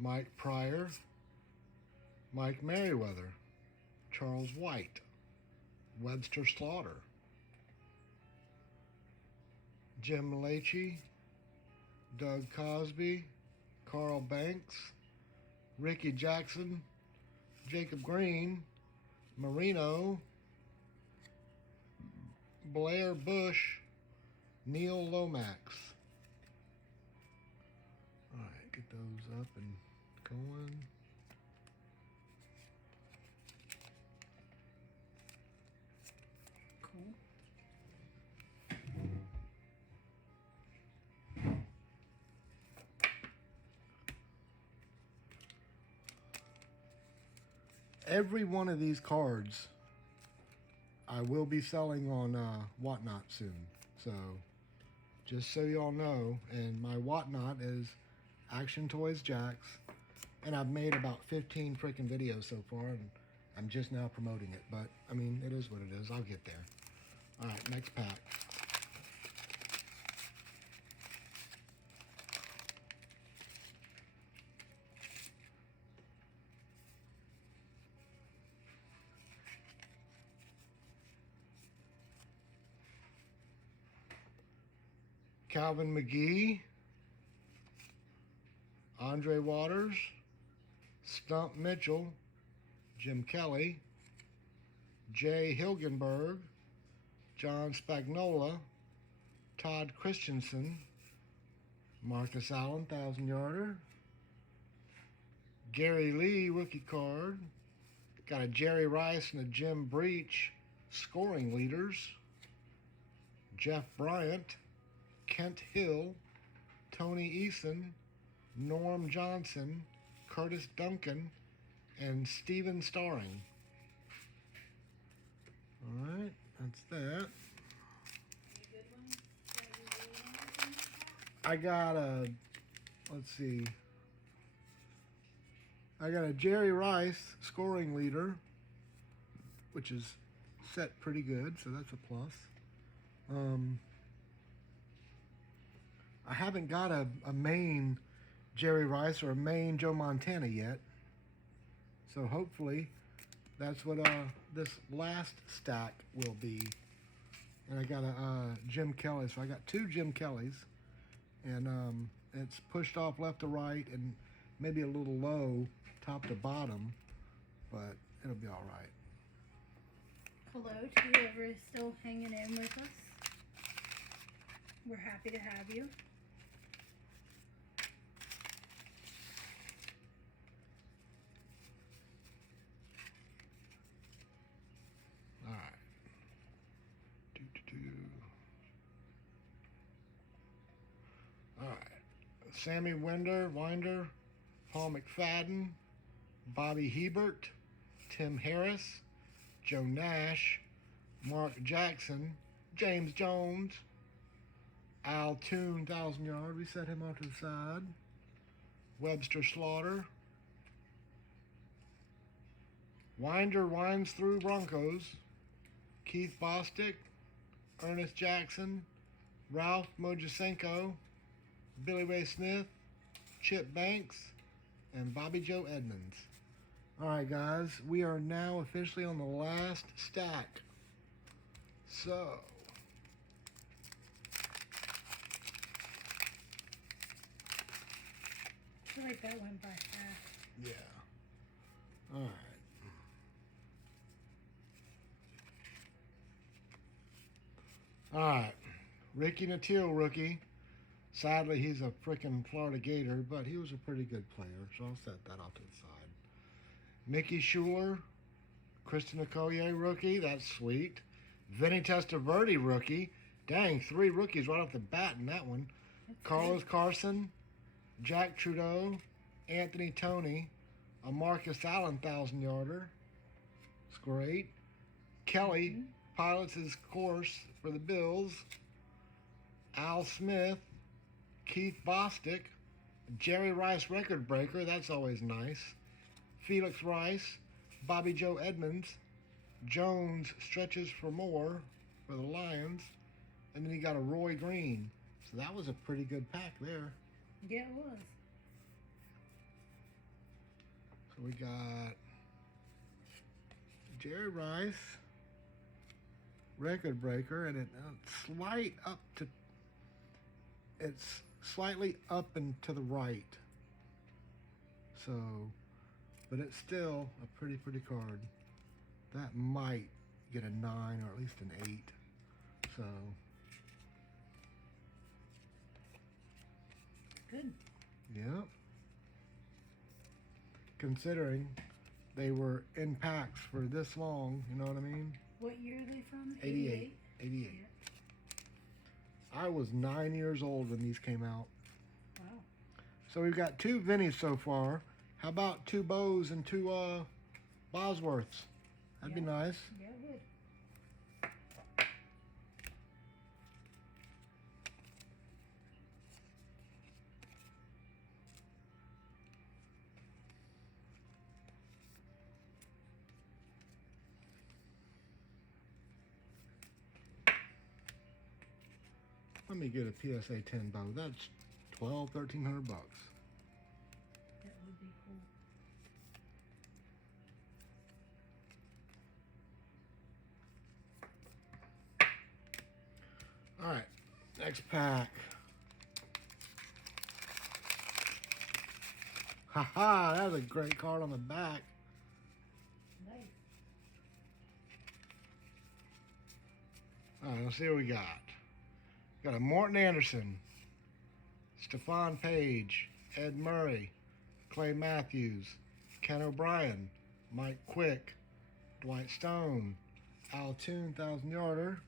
Mike Pryor. Mike Merriweather. Charles White. Webster Slaughter. Jim Malachi. Doug Cosby. Carl Banks. Ricky Jackson. Jacob Green. Marino. Blair Bush. Neil Lomax. All right, get those up and going. Cool. Every one of these cards I will be selling on Whatnot soon. So just so y'all know, and my Whatnot is Action Toys Jacks, and I've made about 15 freaking videos so far, and I'm just now promoting it. But I mean, it is what it is. I'll get there. All right, next pack. Calvin McGee, Andre Waters, Stump Mitchell, Jim Kelly, Jay Hilgenberg, John Spagnola, Todd Christensen, Marcus Allen, 1,000-yarder, Gary Lee rookie card. Got a Jerry Rice and a Jim Breach scoring leaders. Jeff Bryant, Kent Hill, Tony Eason, Norm Johnson, Curtis Duncan, and Steven Starring. Alright, that's that. I got a, let's see. I got a Jerry Rice scoring leader, which is set pretty good, so that's a plus. I haven't got a main Jerry Rice or a main Joe Montana yet, so hopefully that's what this last stack will be. And I got a Jim Kelly, so I got 2 Jim Kellys, and it's pushed off left to right and maybe a little low top to bottom, but it'll be all right. Hello to whoever is still hanging in with us. We're happy to have you. All right. All right. Sammy Winder, Paul McFadden, Bobby Hebert, Tim Harris, Joe Nash, Mark Jackson, James Jones, Al Toon, 1,000 yard. We set him off to the side. Webster Slaughter. Winder winds through Broncos. Keith Bostic, Ernest Jackson, Ralph Mojisenko, Billy Ray Smith, Chip Banks, and Bobby Joe Edmonds. Alright guys, we are now officially on the last stack. So, I feel like that went by fast. yeah. Alright. Alright. Ricky Nattil rookie. Sadly, he's a frickin' Florida Gator, but he was a pretty good player, so I'll set that off to the side. Mickey Schuler, Kristen Okoye rookie, that's sweet. Vinny Testaverde rookie. Dang, 3 rookies right off the bat in that one. That's Carlos good. Carson, Jack Trudeau, Anthony Toney, a Marcus Allen 1,000 yarder. It's great. Kelly pilots his course for the Bills. Al Smith, Keith Bostic, Jerry Rice record breaker, that's always nice. Felix Rice, Bobby Joe Edmonds, Jones stretches for more for the Lions, and then he got a Roy Green. So that was a pretty good pack there. Yeah, it was. So we got Jerry Rice, record breaker, and it's slightly up and to the right. So, but it's still a pretty card. That might get a 9 or at least an 8. So, Good. yeah. Considering they were in packs for this long, you know what I mean? What year are they from? 88. I was 9 years old when these came out. Wow. So we've got 2 Vinnies so far. How about 2 Bows and 2 Bosworths? That'd be nice. Yeah, good. Let me get a PSA 10 bow. That's $1,200-1,300 bucks. That would be cool. All right, next pack. Haha, that was a great card on the back. Nice. All right, let's see what we got. Got a Morton Anderson, Stephon Page, Ed Murray, Clay Matthews, Ken O'Brien, Mike Quick, Dwight Stone, Al Toon, 1,000-yarder.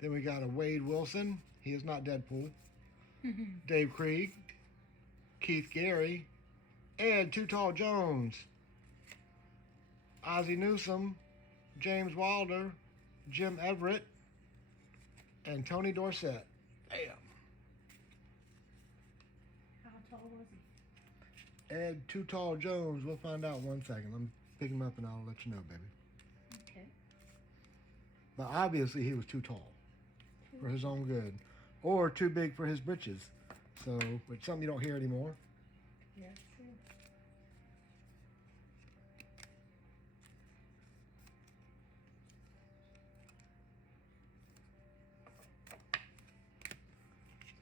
Then we got a Wade Wilson. He is not Deadpool. Dave Krieg, Keith Gary, Ed Too Tall Jones, Ozzie Newsome, James Wilder, Jim Everett, and Tony Dorsett. Bam. How tall was he? Ed Too Tall Jones. We'll find out 1 second. Let me pick him up and I'll let you know, baby. Okay. But obviously he was too tall for his own good, or too big for his britches. So it's something you don't hear anymore. Yeah, true.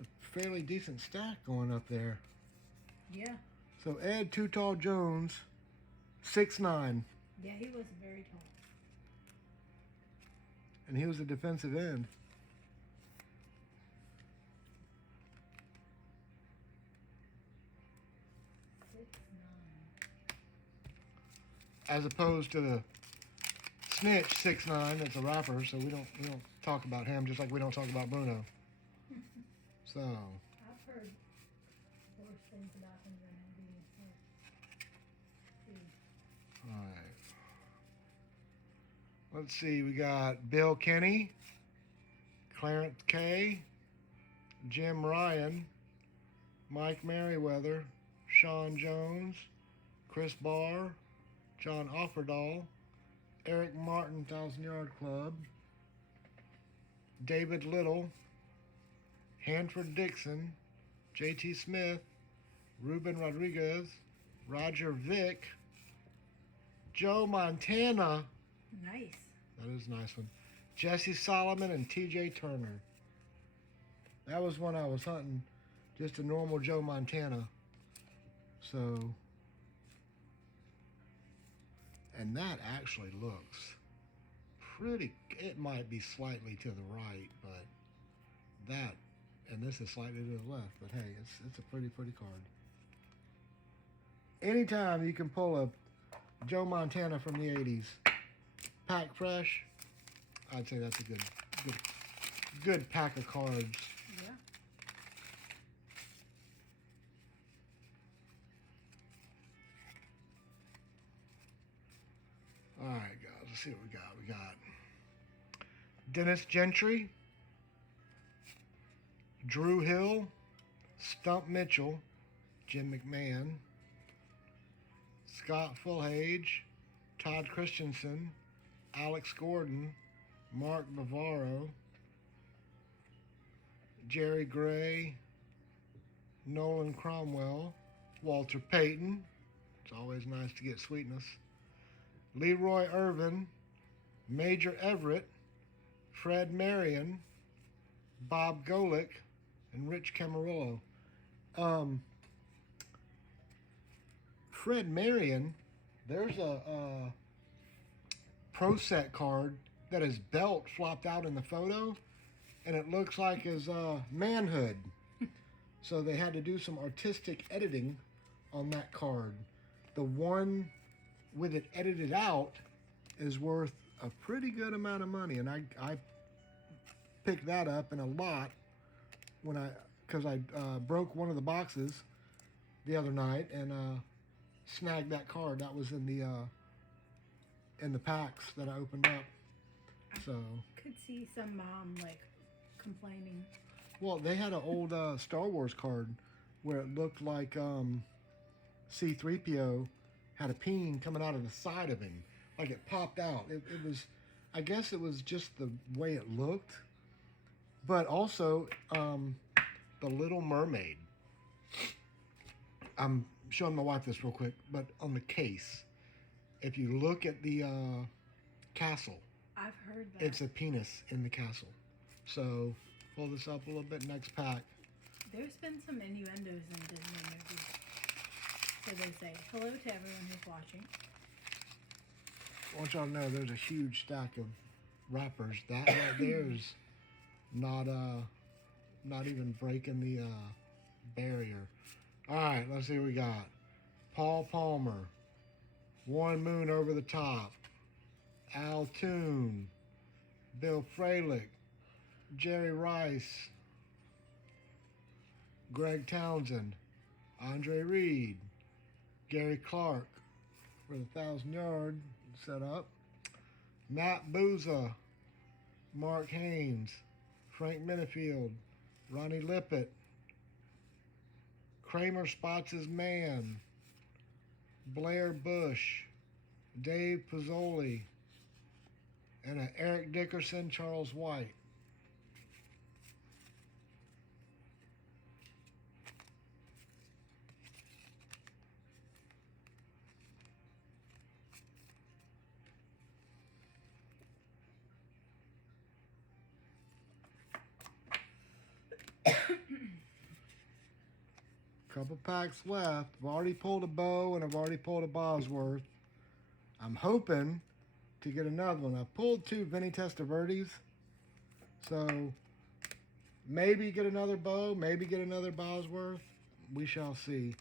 It's a fairly decent stack going up there. Yeah. So Ed Too Tall Jones, 6'9", Yeah, he was very tall. and he was a defensive end. 6'9". As opposed to the Snitch 6'9", that's a rapper, so we don't talk about him, just like we don't talk about Bruno. So I've heard worse things about him than he is. all right. Let's see, we got Bill Kenny, Clarence Kay, Jim Ryan, Mike Merriweather, Sean Jones, Chris Barr, John Offerdahl, Eric Martin, 1,000-yard club, David Little, Hanford Dixon, J.T. Smith, Ruben Rodriguez, Roger Vick, Joe Montana. Nice. That is a nice one. Jesse Solomon and T.J. Turner. That was when I was hunting just a normal Joe Montana. So, and that actually looks pretty, it might be slightly to the right, but that, and this is slightly to the left, but hey, it's a pretty card. Anytime you can pull a Joe Montana from the 80s, pack fresh, I'd say that's a good pack of cards. Yeah. All right, guys, let's see what we got. We got Dennis Gentry, Drew Hill, Stump Mitchell, Jim McMahon, Scott Fulhage, Todd Christensen, Alex Gordon, Mark Bavaro, Jerry Gray, Nolan Cromwell, Walter Payton. It's always nice to get sweetness. Leroy Irvin, Major Everett, Fred Marion, Bob Golick, and Rich Camarillo. Fred Marion, there's a Pro Set card that his belt flopped out in the photo, and it looks like his manhood. So they had to do some artistic editing on that card. The one with it edited out is worth a pretty good amount of money, and I picked that up in a lot because I broke one of the boxes the other night and snagged that card. That was in the packs that I opened up. So Could see some mom like complaining. well, they had an old Star Wars card where it looked like C-3PO had a peen coming out of the side of him, like it popped out. It was, I guess it was just the way it looked, but also the Little Mermaid. I'm showing my wife this real quick, but on the case, if you look at the castle, I've heard that. it's a penis in the castle. So pull this up a little bit, next pack. There's been some innuendos in Disney movies. So they say, hello to everyone who's watching. I want y'all to know there's a huge stack of wrappers. That right there is not even breaking the barrier. All right, let's see what we got. Paul Palmer, Warren Moon over the top. Al Toon. Bill Fralick. Jerry Rice. Greg Townsend. Andre Reed. Gary Clark for the 1,000-yard setup. Matt Booza. Mark Haynes. Frank Minifield. Ronnie Lippett. Kramer spots his man. Blair Bush. Dave Pizzoli. And an Eric Dickerson, Charles White. Couple packs left. I've already pulled a Bow and I've already pulled a Bosworth. I'm hoping to get another one. I pulled 2 Vinny Testaverdes. So maybe get another Bow, maybe get another Bosworth. We shall see.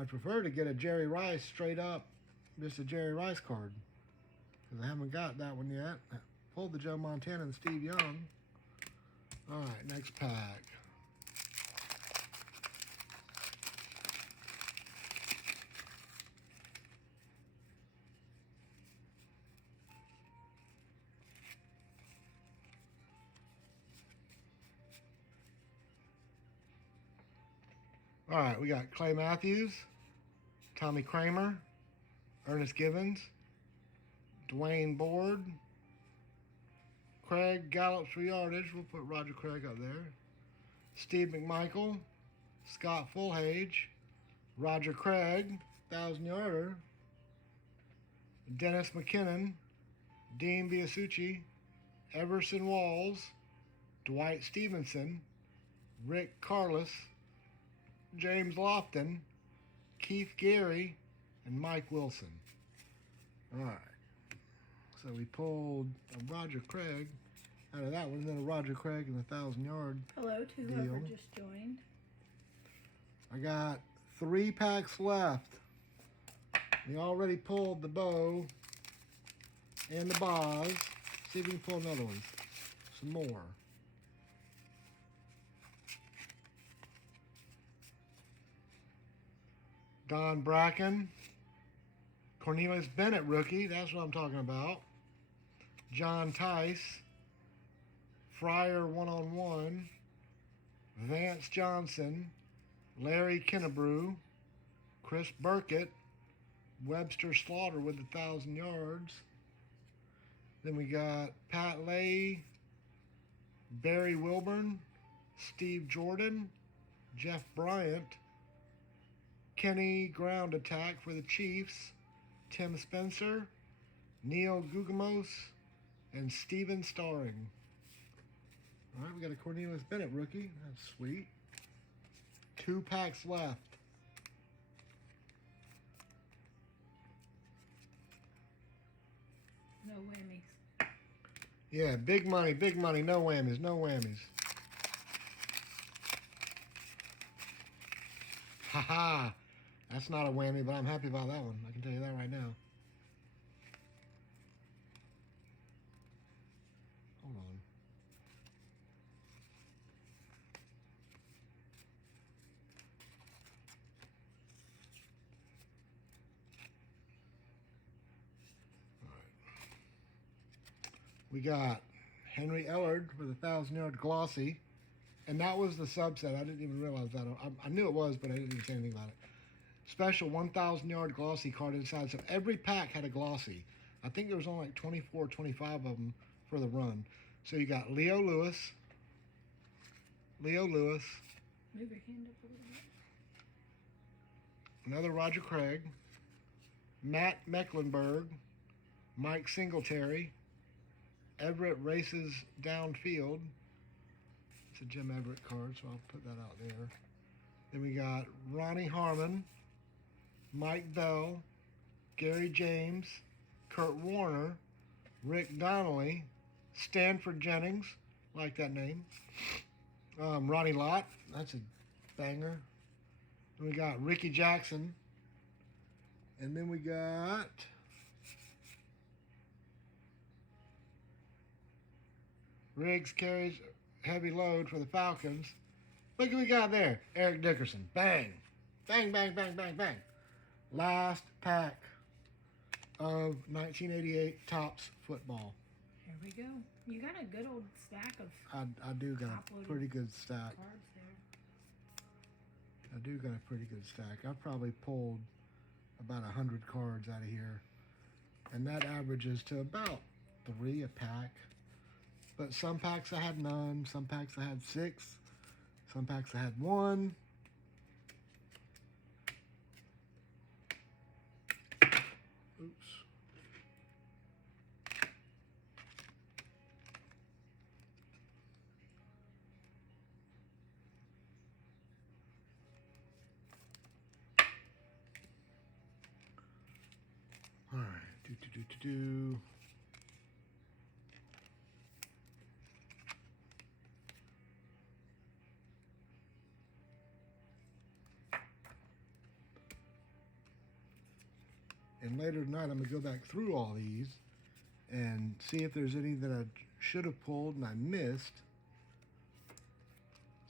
I'd prefer to get a Jerry Rice straight up, just a Jerry Rice card. Because I haven't got that one yet. I pulled the Joe Montana and Steve Young. Alright, next pack. All right, we got Clay Matthews, Tommy Kramer, Ernest Givens, Dwayne Board, Craig Gallops for yardage. We'll put Roger Craig up there. Steve McMichael, Scott Fulhage, Roger Craig, 1,000-yarder, Dennis McKinnon, Dean Biasucci, Everson Walls, Dwight Stevenson, Rick Carlos, James Lofton, Keith Gary, and Mike Wilson. All right. So we pulled a Roger Craig out of that one, and then a Roger Craig in the 1,000-yard. Hello to whoever just joined. I got 3 packs left. We already pulled the Bow and the Boz. See if we can pull another one. Some more. Don Bracken, Cornelius Bennett rookie, that's what I'm talking about. John Tice, Fryer 1-on-1, Vance Johnson, Larry Kennebrew, Chris Burkett, Webster Slaughter with 1,000 yards. Then we got Pat Lay, Barry Wilburn, Steve Jordan, Jeff Bryant, Kenny Ground Attack for the Chiefs, Tim Spencer, Neil Gugamos, and Steven Starring. All right, we got a Cornelius Bennett rookie. That's sweet. 2 packs left. No whammies. Yeah, big money, no whammies, no whammies. Haha, that's not a whammy, but I'm happy about that one. I can tell you that right now. Hold on. We got Henry Ellard with 1,000-yard glossy. And that was the subset. I didn't even realize that. I knew it was, but I didn't even say anything about it. Special 1,000-yard glossy card inside. So every pack had a glossy. I think there was only like 24, 25 of them for the run. So you got Leo Lewis. Move your hand up a little bit. Another Roger Craig. Matt Mecklenburg. Mike Singletary. Everett Races Downfield. It's a Jim Everett card, so I'll put that out there. Then we got Ronnie Harmon, Mike Bell, Gary James, Kurt Warner, Rick Donnelly, Stanford Jennings, like that name. Ronnie Lott, that's a banger. Then we got Ricky Jackson, And then we got Riggs carries heavy load for the Falcons. Look what we got there. Eric Dickerson. Bang. Bang, bang, bang, bang, bang. Last pack of 1988 Topps football. Here we go. You got a good old stack of I do got a top-loaded pretty good stack. cards there. I do got a pretty good stack. I probably pulled about 100 cards out of here. And that averages to about 3 a pack. But some packs I had none. Some packs I had 6. Some packs I had 1. Oops. All right. Do. And later tonight, I'm going to go back through all these and see if there's any that I should have pulled and I missed.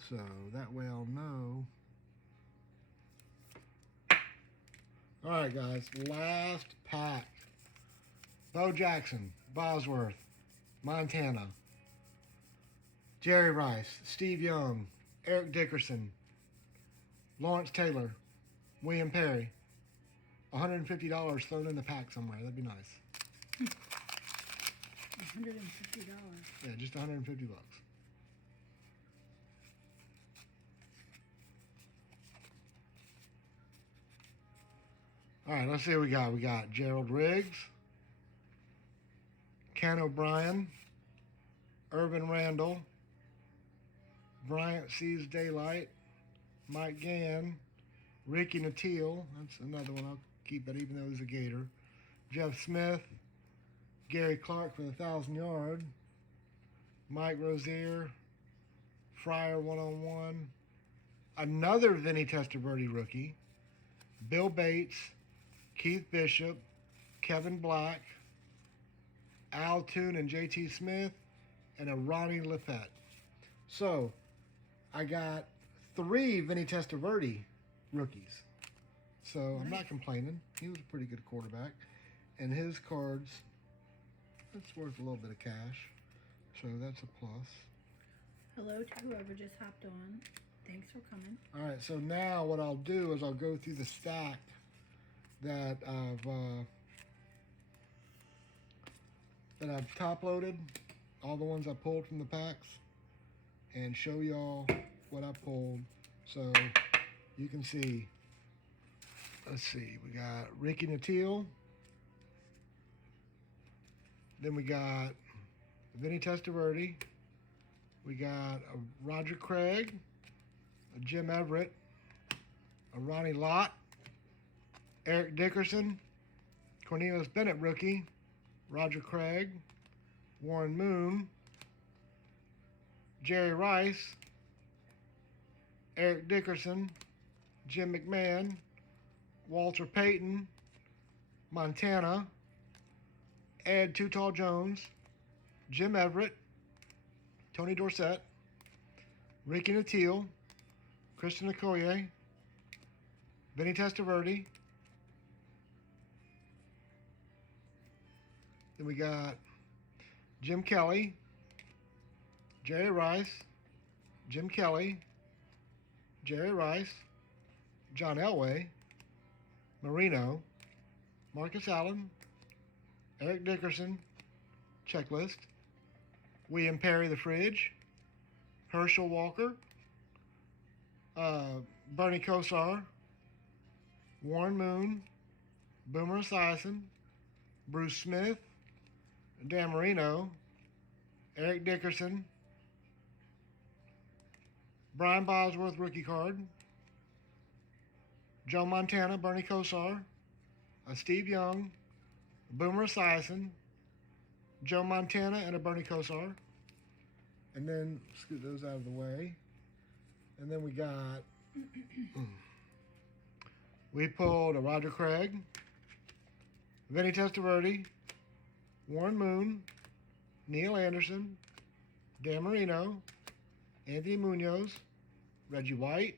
So that way I'll know. All right, guys, last pack. Bo Jackson, Bosworth, Montana. Jerry Rice, Steve Young, Eric Dickerson, Lawrence Taylor, William Perry. $150 thrown in the pack somewhere. That'd be nice. $150. Yeah, just 150 bucks. All right, let's see what we got. We got Gerald Riggs, Ken O'Brien, Irvin Randall, Bryant Sees Daylight, Mike Gann, Ricky Nattiel. That's another one. I'll keep that even though he's a Gator. Jeff Smith, Gary Clark for the 1,000-yard, Mike Rozier, Fryer 1-on-1, another Vinny Testaverde rookie, Bill Bates, Keith Bishop, Kevin Black, Al Toon and JT Smith, and a Ronnie Lafette. So I got 3 Vinny Testaverde rookies. So I'm not complaining. He was a pretty good quarterback. And his cards, that's worth a little bit of cash. So that's a plus. Hello to whoever just hopped on. Thanks for coming. All right, so now what I'll do is I'll go through the stack that I've top loaded, all the ones I pulled from the packs, and show y'all what I pulled. So you can see. Let's see, we got Ricky Nattiel. Then we got Vinny Testaverde. We got a Roger Craig, a Jim Everett, a Ronnie Lott, Eric Dickerson, Cornelius Bennett rookie, Roger Craig, Warren Moon, Jerry Rice, Eric Dickerson, Jim McMahon, Walter Payton, Montana, Ed Too Tall Jones, Jim Everett, Tony Dorsett, Ricky Nattiel, Christian Okoye, Vinny Testaverde. Then we got Jim Kelly, Jerry Rice, Jim Kelly, Jerry Rice, John Elway, Marino, Marcus Allen, Eric Dickerson, checklist, William Perry the Fridge, Herschel Walker, Bernie Kosar, Warren Moon, Boomer Esiason, Bruce Smith, Dan Marino, Eric Dickerson, Brian Bosworth rookie card, Joe Montana, Bernie Kosar, Steve Young, Boomer Esiason, Joe Montana, and a Bernie Kosar. And then scoot those out of the way. And then we got, we pulled a Roger Craig, Vinny Testaverde, Warren Moon, Neil Anderson, Dan Marino, Anthony Munoz, Reggie White,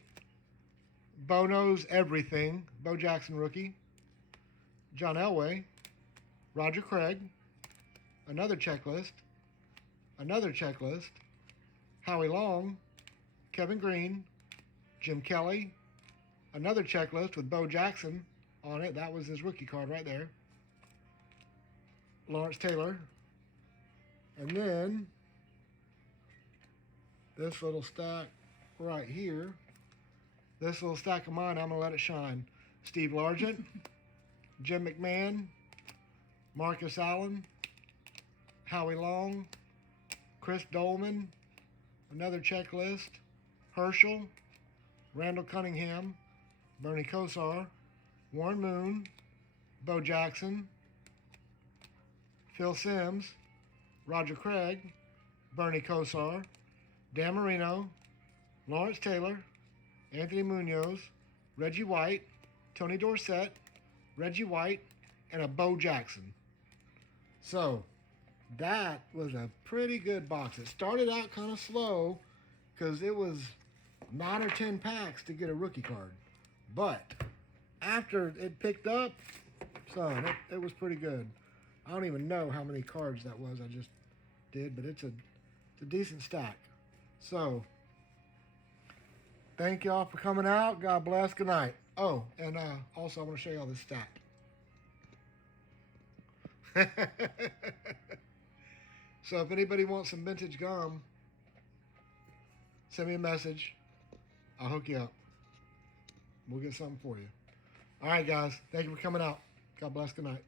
Bo Knows Everything, Bo Jackson rookie, John Elway, Roger Craig, another checklist, Howie Long, Kevin Green, Jim Kelly, another checklist with Bo Jackson on it. That was his rookie card right there. Lawrence Taylor. And then this little stack right here. This little stack of mine, I'm going to let it shine. Steve Largent, Jim McMahon, Marcus Allen, Howie Long, Chris Dolman, another checklist, Herschel, Randall Cunningham, Bernie Kosar, Warren Moon, Bo Jackson, Phil Simms, Roger Craig, Bernie Kosar, Dan Marino, Lawrence Taylor, Anthony Munoz, Reggie White, Tony Dorsett, Reggie White, and a Bo Jackson. So that was a pretty good box. It started out kind of slow because it was 9 or 10 packs to get a rookie card. But after it picked up, son, it was pretty good. I don't even know how many cards that was I just did, but it's a decent stack. So thank y'all for coming out. God bless. Good night. Oh, and also I want to show y'all this stack. So if anybody wants some vintage gum, send me a message. I'll hook you up. We'll get something for you. All right, guys. Thank you for coming out. God bless. Good night.